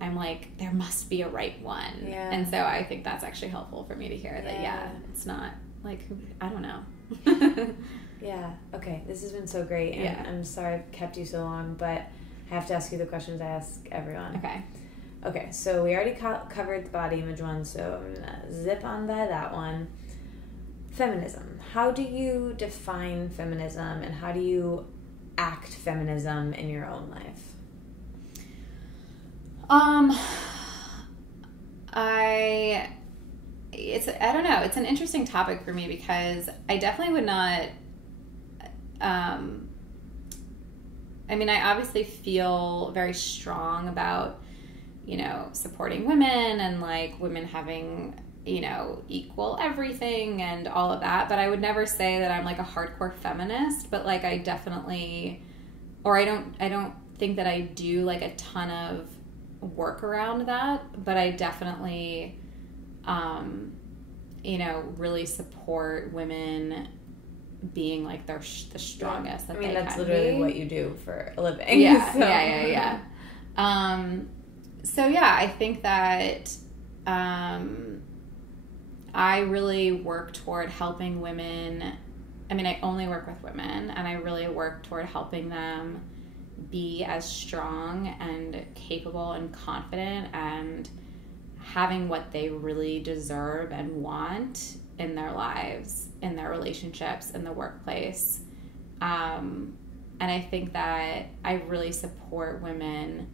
I'm like, there must be a right one. Yeah. And so I think that's actually helpful for me to hear that, it's not like, I don't know. Yeah. Okay. This has been so great. And I'm sorry I've kept you so long, but I have to ask you the questions I ask everyone. Okay. So we already covered the body image one, so I'm going to zip on by that one. Feminism. How do you define feminism, and how do you act feminism in your own life? I don't know. It's an interesting topic for me because I definitely would not, I mean, I obviously feel very strong about, you know, supporting women and like women having, you know, equal everything and all of that. But I would never say that I'm like a hardcore feminist, but like I definitely, or I don't think that I do like a ton of work around that, but I definitely, you know, really support women being like the strongest that they can be. That's literally what you do for a living. Yeah, so. yeah. So yeah, I think that I really work toward helping women. I mean, I only work with women, and I really work toward helping them be as strong and capable and confident and having what they really deserve and want in their lives, in their relationships, in the workplace. And I think that I really support women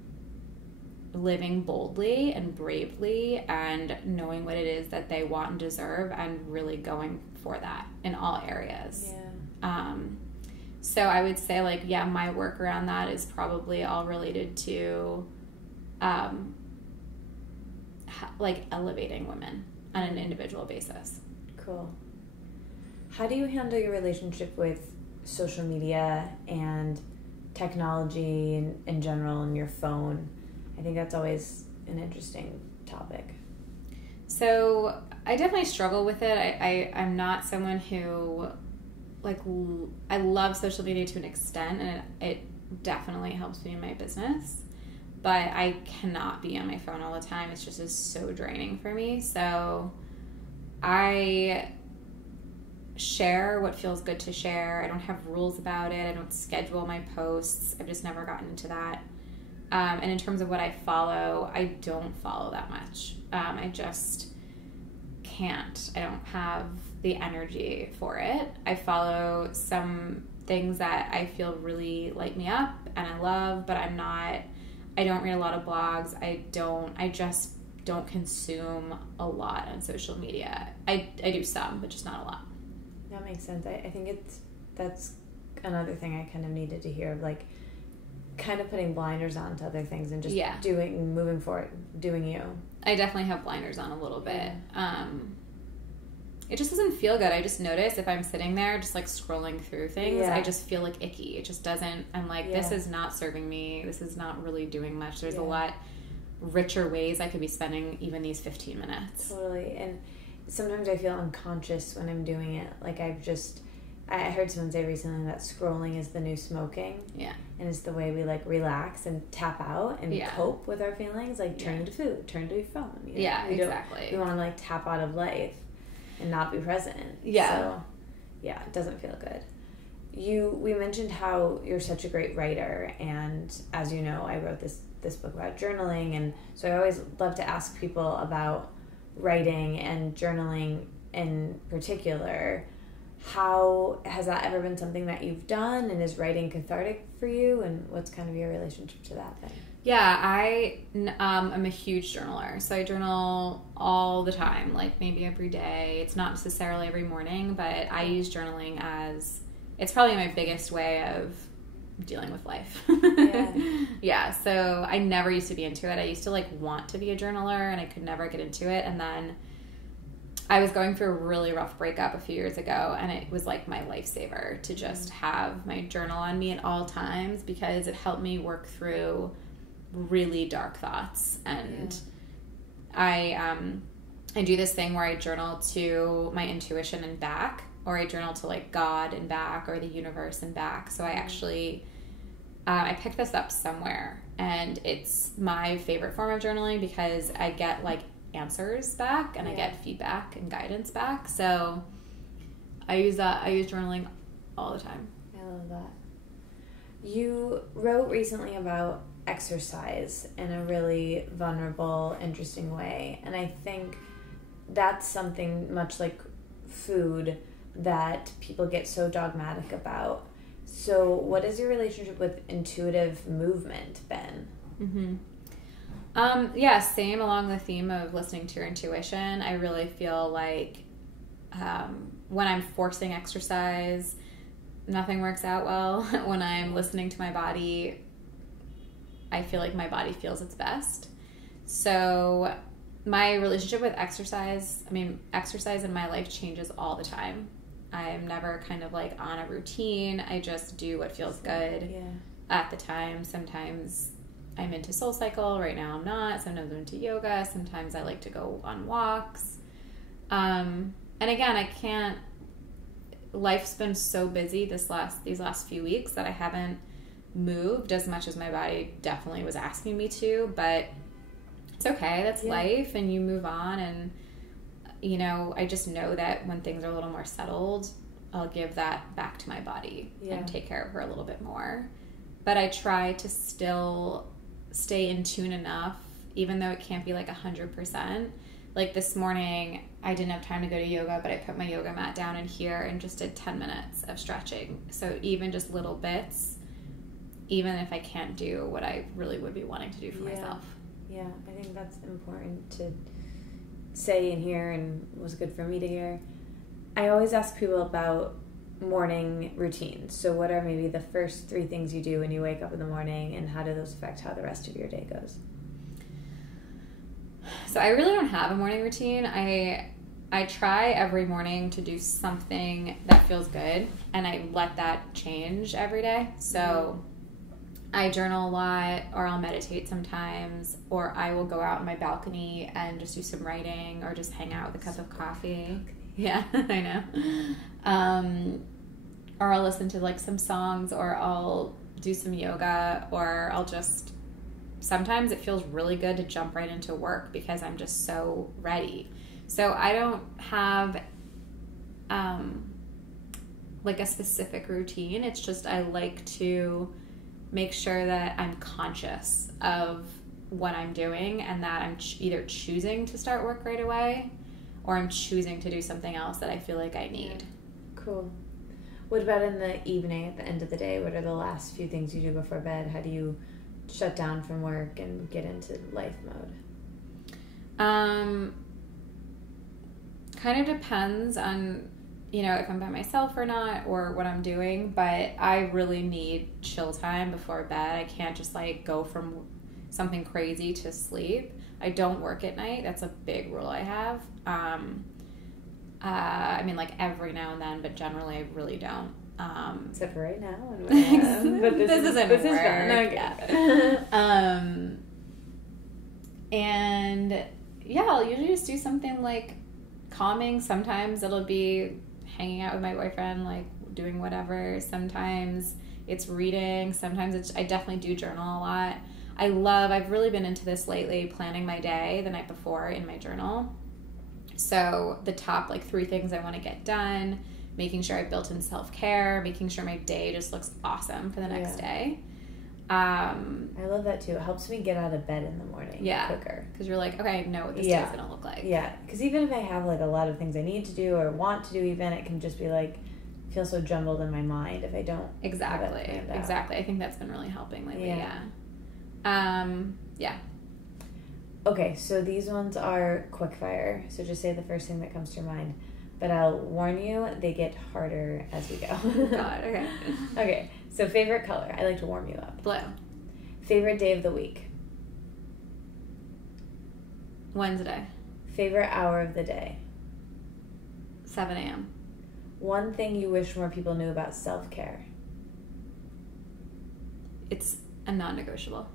living boldly and bravely and knowing what it is that they want and deserve and really going for that in all areas. Yeah. So I would say, like, yeah, my work around that is probably all related to, like, elevating women on an individual basis. Cool. How do you handle your relationship with social media and technology in general and your phone? I think that's always an interesting topic. So I definitely struggle with it. I'm not someone who, like, I love social media to an extent, and it definitely helps me in my business, but I cannot be on my phone all the time. It's just so draining for me. So I share what feels good to share. I don't have rules about it. I don't schedule my posts. I've just never gotten into that. And in terms of what I follow, I don't follow that much. I just can't. I don't have the energy for it. I follow some things that I feel really light me up and I love, but I don't read a lot of blogs. I just don't consume a lot on social media. I do some, but just not a lot. That makes sense. I think that's another thing I kind of needed to hear, like, kind of putting blinders on to other things and just moving forward, doing you. I definitely have blinders on a little bit. It just doesn't feel good. I just notice if I'm sitting there just like scrolling through things, I just feel like icky. It just doesn't, I'm like, this is not serving me. This is not really doing much. There's a lot richer ways I could be spending even these 15 minutes. Totally. And sometimes I feel unconscious when I'm doing it. Like I heard someone say recently that scrolling is the new smoking. Yeah. And it's the way we like relax and tap out and cope with our feelings. Like turn to food, turn to your phone. You know? Yeah, exactly. We want to like tap out of life and not be present. Yeah. So yeah, it doesn't feel good. We mentioned how you're such a great writer, and as you know, I wrote this book about journaling, and so I always love to ask people about writing and journaling in particular. How has that ever been something that you've done, and is writing cathartic for you, and what's kind of your relationship to that thing? Yeah, I am a huge journaler, so I journal all the time, like maybe every day. It's not necessarily every morning, but I use journaling as, it's probably my biggest way of dealing with life. Yeah, so I never used to be into it. I used to like want to be a journaler, and I could never get into it, and then I was going through a really rough breakup a few years ago, and it was like my lifesaver to just have my journal on me at all times, because it helped me work through really dark thoughts. And I do this thing where I journal to my intuition and back, or I journal to like God and back, or the universe and back. So I actually I picked this up somewhere, and it's my favorite form of journaling because I get like answers back and I get feedback and guidance back. So I use that. I use journaling all the time. I love that. You wrote recently about exercise in a really vulnerable, interesting way. And I think that's something much like food that people get so dogmatic about. So what is your relationship with intuitive movement been? Yeah, same along the theme of listening to your intuition. I really feel like when I'm forcing exercise, nothing works out well. When I'm listening to my body, I feel like my body feels its best. So my relationship with exercise, exercise in my life changes all the time. I'm never kind of like on a routine. I just do what feels good at the time. Sometimes I'm into SoulCycle. Right now I'm not. Sometimes I'm into yoga. Sometimes I like to go on walks. And again, I can't, life's been so busy these last few weeks that I haven't moved as much as my body definitely was asking me to, but it's okay. That's life, and you move on. And I just know that when things are a little more settled, I'll give that back to my body and take care of her a little bit more. But I try to still stay in tune enough, even though it can't be like 100%. Like this morning, I didn't have time to go to yoga, but I put my yoga mat down in here and just did 10 minutes of stretching. So even just little bits, even if I can't do what I really would be wanting to do for myself. Yeah, I think that's important to say and hear, and was good for me to hear. I always ask people about morning routines. So what are maybe the first 3 things you do when you wake up in the morning, and how do those affect how the rest of your day goes? So I really don't have a morning routine. I try every morning to do something that feels good, and I let that change every day. So I journal a lot, or I'll meditate sometimes, or I will go out on my balcony and just do some writing, or just hang out with a cup of coffee. Yeah, I know. Or I'll listen to like some songs, or I'll do some yoga, or I'll just, sometimes it feels really good to jump right into work because I'm just so ready. So I don't have like a specific routine. It's just I like to make sure that I'm conscious of what I'm doing, and that I'm either choosing to start work right away, or I'm choosing to do something else that I feel like I need. Cool. What about in the evening, at the end of the day? What are the last few things you do before bed? How do you shut down from work and get into life mode? Kind of depends on, if I'm by myself or not, or what I'm doing, but I really need chill time before bed. I can't just like go from something crazy to sleep. I don't work at night. That's a big rule I have. Like every now and then, but generally I really don't. Except for right now. But this isn't work. Okay. And yeah, I'll usually just do something like calming. Sometimes it'll be hanging out with my boyfriend, like doing whatever. Sometimes it's reading. Sometimes I definitely do journal a lot. I've really been into this lately, planning my day the night before in my journal. So the top 3 things I want to get done, making sure I've built in self-care, making sure my day just looks awesome for the next day. I love that too. It helps me get out of bed in the morning quicker. Because you're like, okay, I know what this day is going to look like. Yeah, because even if I have a lot of things I need to do or want to do even, it can just be feel so jumbled in my mind if I don't Exactly. I think that's been really helping lately, yeah. Okay, so these ones are quick fire, so just say the first thing that comes to your mind. But I'll warn you, they get harder as we go. God, okay. Okay, so favorite color. I like to warm you up. Blue. Favorite day of the week. Wednesday. Favorite hour of the day. 7 a.m. One thing you wish more people knew about self-care. It's a non-negotiable.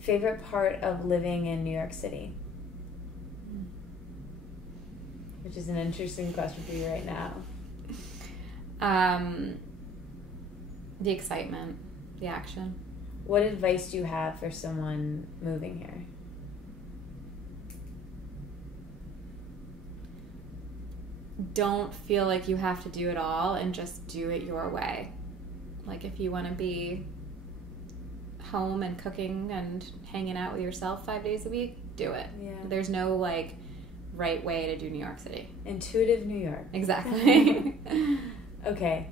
Favorite part of living in New York City? Which is an interesting question for you right now. The excitement. the action. What advice do you have for someone moving here? Don't feel like you have to do it all, and just do it your way. Like, if you want to be home and cooking and hanging out with yourself 5 days a week, do it. Yeah. There's no, like, right way to do New York City. Intuitive New York. Exactly. Okay.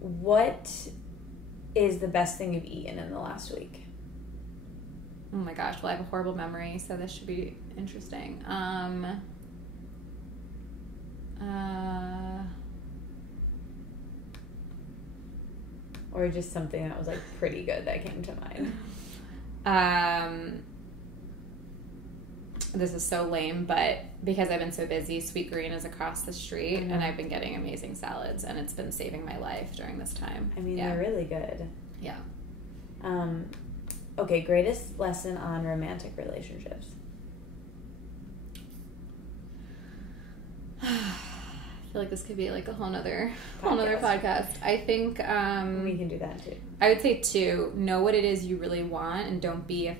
What is the best thing you've eaten in the last week? Oh my gosh, well, I have a horrible memory, so this should be interesting. Or just something that was like pretty good that came to mind? This is so lame, but because I've been so busy, Sweet Green is across the street, and I've been getting amazing salads, and it's been saving my life during this time. I mean, they're really good. Yeah. Okay, greatest lesson on romantic relationships. I feel like this could be like a whole nother podcast. I think We can do that too. I would say 2, know what it is you really want, and don't be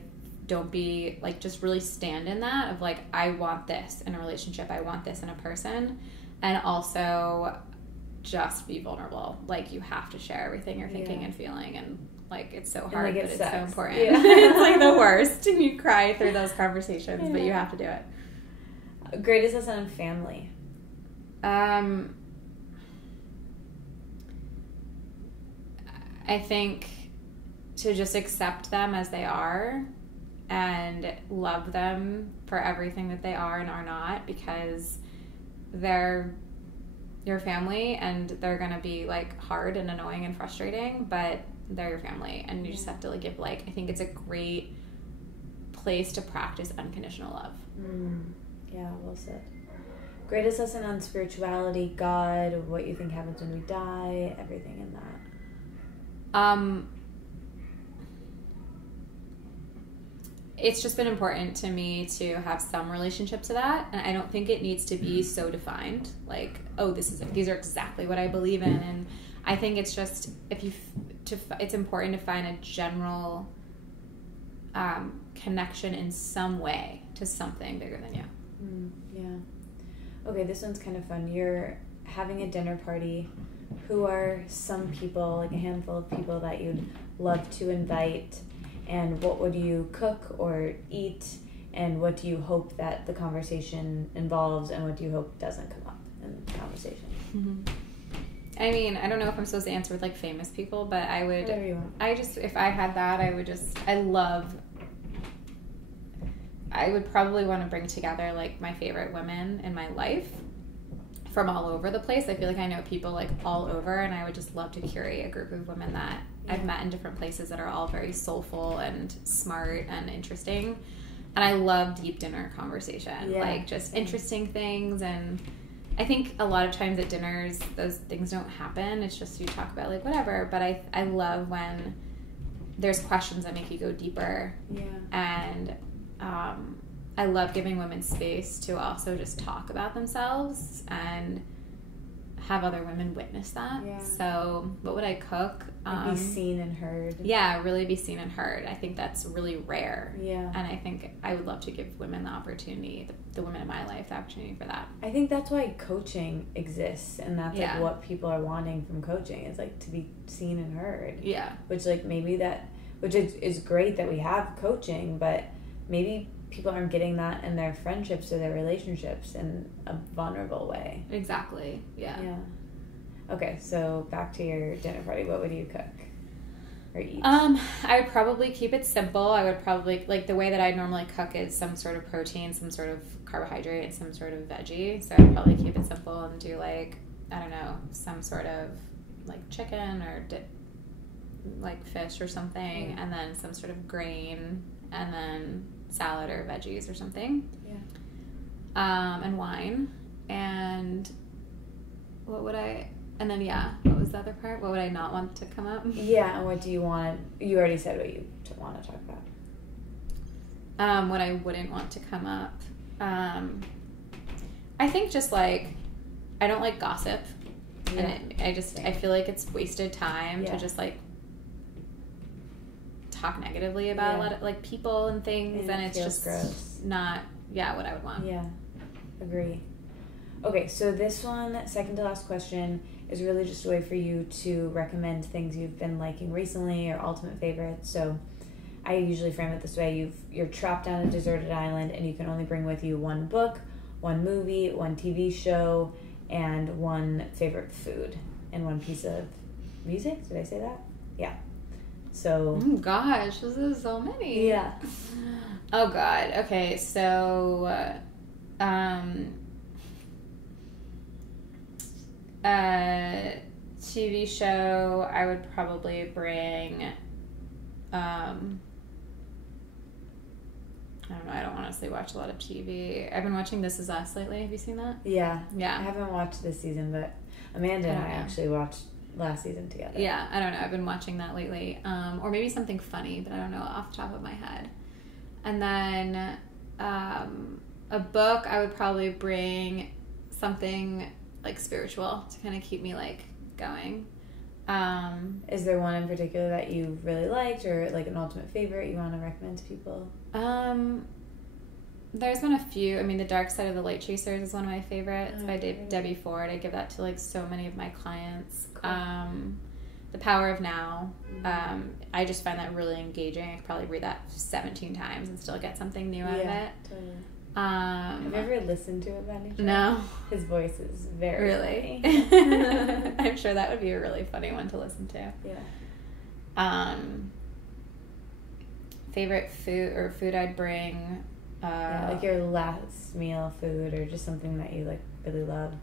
like, just really stand in that of like, I want this in a relationship, I want this in a person. And also just be vulnerable. Like, you have to share everything you're thinking and feeling, and like, it's so hard, but it's so important. Yeah. It's like the worst, and you cry through those conversations, but you have to do it. Greatest lesson on family. I think to just accept them as they are and love them for everything that they are and are not, because they're your family, and they're gonna be like hard and annoying and frustrating, but they're your family, and you just have to like give, like, I think it's a great place to practice unconditional love. Yeah, well said. Greatest lesson on spirituality, God, what you think happens when we die, everything in that. It's just been important to me to have some relationship to that, and I don't think it needs to be so defined, like, oh, these are exactly what I believe in. And I think it's just, it's important to find a general connection in some way to something bigger than you. Yeah. Okay, this one's kind of fun. You're having a dinner party. Who are some people, like a handful of people, that you'd love to invite? And what would you cook or eat? And what do you hope that the conversation involves? And what do you hope doesn't come up in the conversation? Mm-hmm. I mean, I don't know if I'm supposed to answer with like famous people, but I would. Whatever you want. If I had that, I would probably want to bring together like my favorite women in my life from all over the place. I feel like I know people like all over, and I would just love to curate a group of women that I've met in different places that are all very soulful and smart and interesting. And I love deep dinner conversation, like just interesting things. And I think a lot of times at dinners, those things don't happen. It's just you talk about like whatever. But I love when there's questions that make you go deeper. Yeah. And I love giving women space to also just talk about themselves and have other women witness that. Yeah. So what would I cook? Be seen and heard. Yeah, really be seen and heard. I think that's really rare. Yeah. And I think I would love to give women the opportunity, the women in my life, the opportunity for that. I think that's why coaching exists, and that's like what people are wanting from coaching, is like to be seen and heard. Yeah. Which like which is great that we have coaching, but maybe people aren't getting that in their friendships or their relationships in a vulnerable way. Exactly. Yeah. Okay, so back to your dinner party. What would you cook or eat? I would probably keep it simple. I would probably, like, the way that I normally cook is some sort of protein, some sort of carbohydrate, and some sort of veggie. So I'd probably keep it simple and do, like, I don't know, some sort of, like, chicken or, like, fish or something, and then some sort of grain, and then salad or veggies or something. Yeah. And wine. And what would I... And then, what was the other part? What would I not want to come up? Yeah, and what do you want? You already said what you want to talk about. What I wouldn't want to come up. I think just, like, I don't like gossip. Yeah. And I feel like it's wasted time to just, like, talk negatively about a lot of like people and things, and it's just gross. Not what I would want. Yeah, agree. Okay, so this one, second to last question, is really just a way for you to recommend things you've been liking recently or ultimate favorites. So I usually frame it this way. You're trapped on a deserted island and you can only bring with you one book, one movie, one TV show, and one favorite food, and one piece of music. Did I say that? Yeah. So... Oh, gosh, this is so many. Yeah. Oh, God. Okay, so... TV show, I would probably bring, I don't know, I don't honestly watch a lot of TV. I've been watching This Is Us lately. Have you seen that? Yeah. Yeah. I haven't watched this season, but Amanda and I actually watched last season together. Yeah, I don't know. I've been watching that lately. Or maybe something funny, but I don't know off the top of my head. And then a book, I would probably bring something like spiritual to kind of keep me like going. Is there one in particular that you really liked, or like an ultimate favorite you want to recommend to people? There's been a few. I mean, The Dark Side of the Light Chasers is one of my favorites by Debbie Ford. I give that to like so many of my clients. Cool. The Power of Now. I just find that really engaging. I could probably read that 17 times and still get something new out of it. Totally. Have you ever listened to it by any chance? No. His voice is very really funny. I'm sure that would be a really funny one to listen to. Yeah. Favorite food I'd bring, like your last meal food, or just something that you like really love.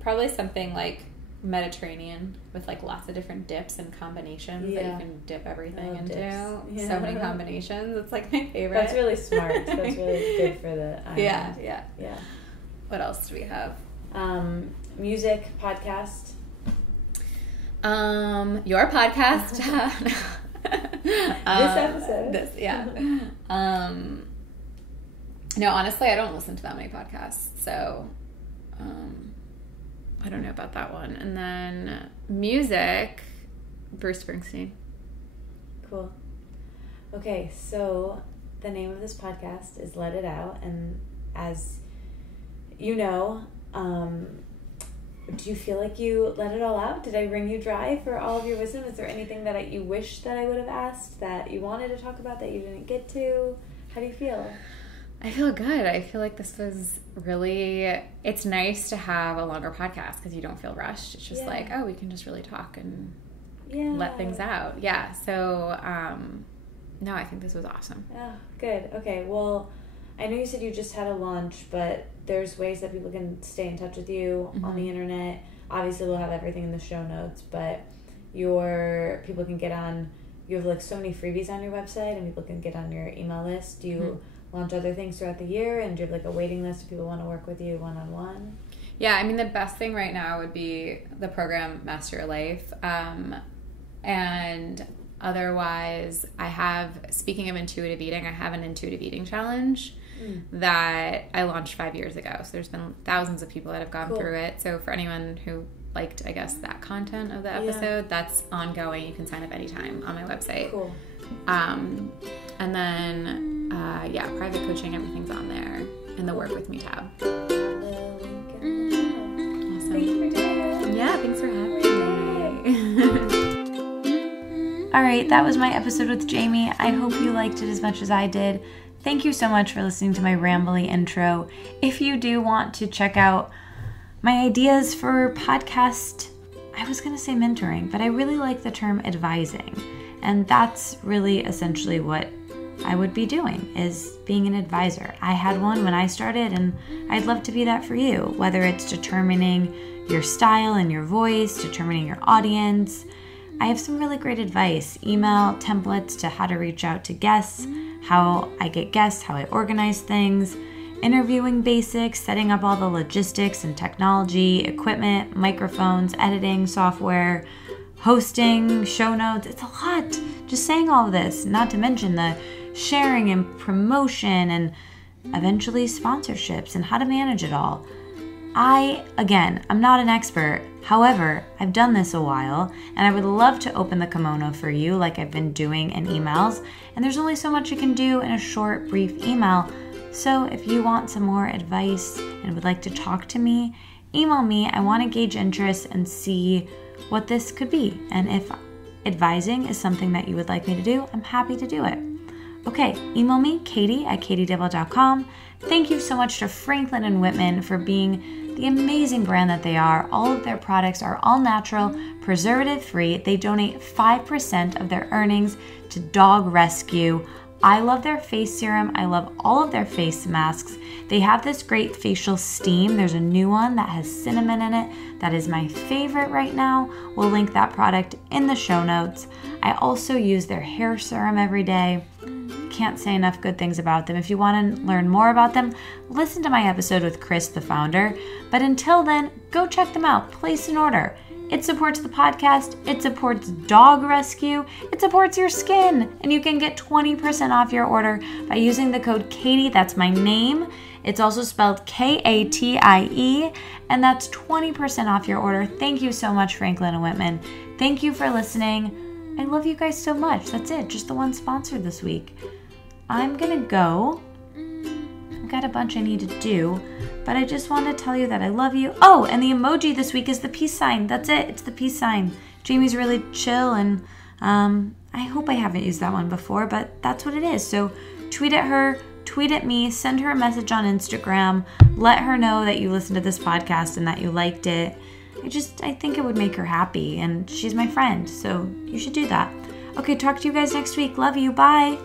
Probably something like Mediterranean with like lots of different dips and combinations that you can dip everything into. Yeah. So many combinations. It's like my favorite. That's really smart. That's really good for the island. Yeah. What else do we have? Music, podcast. Your podcast. This episode. No, honestly, I don't listen to that many podcasts, so I don't know about that one. And then music, Bruce Springsteen. Cool. Okay, so the name of this podcast is Let It Out, and as you know, do you feel like you let it all out? Did I wring you dry for all of your wisdom? Is there anything that you wish that I would have asked, that you wanted to talk about that you didn't get to? How do you feel? I feel good. I feel like this was really, it's nice to have a longer podcast because you don't feel rushed. It's just like, oh, we can just really talk and let things out. Yeah. So, no, I think this was awesome. Yeah, good. Okay. Well, I know you said you just had a launch, but there's ways that people can stay in touch with you on the internet. Obviously, we'll have everything in the show notes, but people can get on, you have like so many freebies on your website, and people can get on your email list. Do you launch other things throughout the year, and do you have like a waiting list if people want to work with you one-on-one? Yeah, I mean, the best thing right now would be the program Master Your Life. And otherwise, speaking of intuitive eating, I have an intuitive eating challenge that I launched 5 years ago. So there's been thousands of people that have gone through it. So for anyone who liked, I guess, that content of the episode, that's ongoing. You can sign up anytime on my website. Cool. And then... private coaching, everything's on there in the Work With Me tab. The link in the show notes. Awesome. Thank you for doing it. Yeah, thanks for having me. All right, that was my episode with Jamie. I hope you liked it as much as I did. Thank you so much for listening to my rambly intro. If you do want to check out my ideas for podcast, I was going to say mentoring, but I really like the term advising. And that's really essentially what I would be doing, is being an advisor. I had one when I started, and I'd love to be that for you, whether it's determining your style and your voice, determining your audience. I have some really great advice, email templates to how to reach out to guests, how I get guests, how I organize things, interviewing basics, setting up all the logistics and technology, equipment, microphones, editing, software, hosting, show notes. It's a lot. Just saying all of this, not to mention the sharing and promotion and eventually sponsorships and how to manage it all. I'm not an expert. However, I've done this a while, and I would love to open the kimono for you like I've been doing in emails. And there's only so much you can do in a short, brief email. So if you want some more advice and would like to talk to me, email me. I want to gauge interest and see what this could be. And if advising is something that you would like me to do, I'm happy to do it. Okay, email me, katie@katiedalebout.com. Thank you so much to Franklin and Whitman for being the amazing brand that they are. All of their products are all natural, preservative-free. They donate 5% of their earnings to dog rescue. I love their face serum. I love all of their face masks. They have this great facial steam. There's a new one that has cinnamon in it. That is my favorite right now. We'll link that product in the show notes. I also use their hair serum every day. Can't say enough good things about them. If you want to learn more about them, listen to my episode with Chris, the founder. But until then, go check them out. Place an order. It supports the podcast. It supports dog rescue. It supports your skin. And you can get 20% off your order by using the code Katie. That's my name. It's also spelled Katie, and that's 20% off your order. Thank you so much, Franklin and Whitman. Thank you for listening. I love you guys so much. That's it. Just the one sponsored this week. I'm gonna go. I've got a bunch I need to do, but I just want to tell you that I love you. Oh, and the emoji this week is the peace sign. That's it. It's the peace sign. Jamie's really chill, and I hope I haven't used that one before, but that's what it is. So tweet at her, tweet at me, send her a message on Instagram. Let her know that you listened to this podcast and that you liked it. I think it would make her happy, and she's my friend, so you should do that. Okay, talk to you guys next week. Love you. Bye.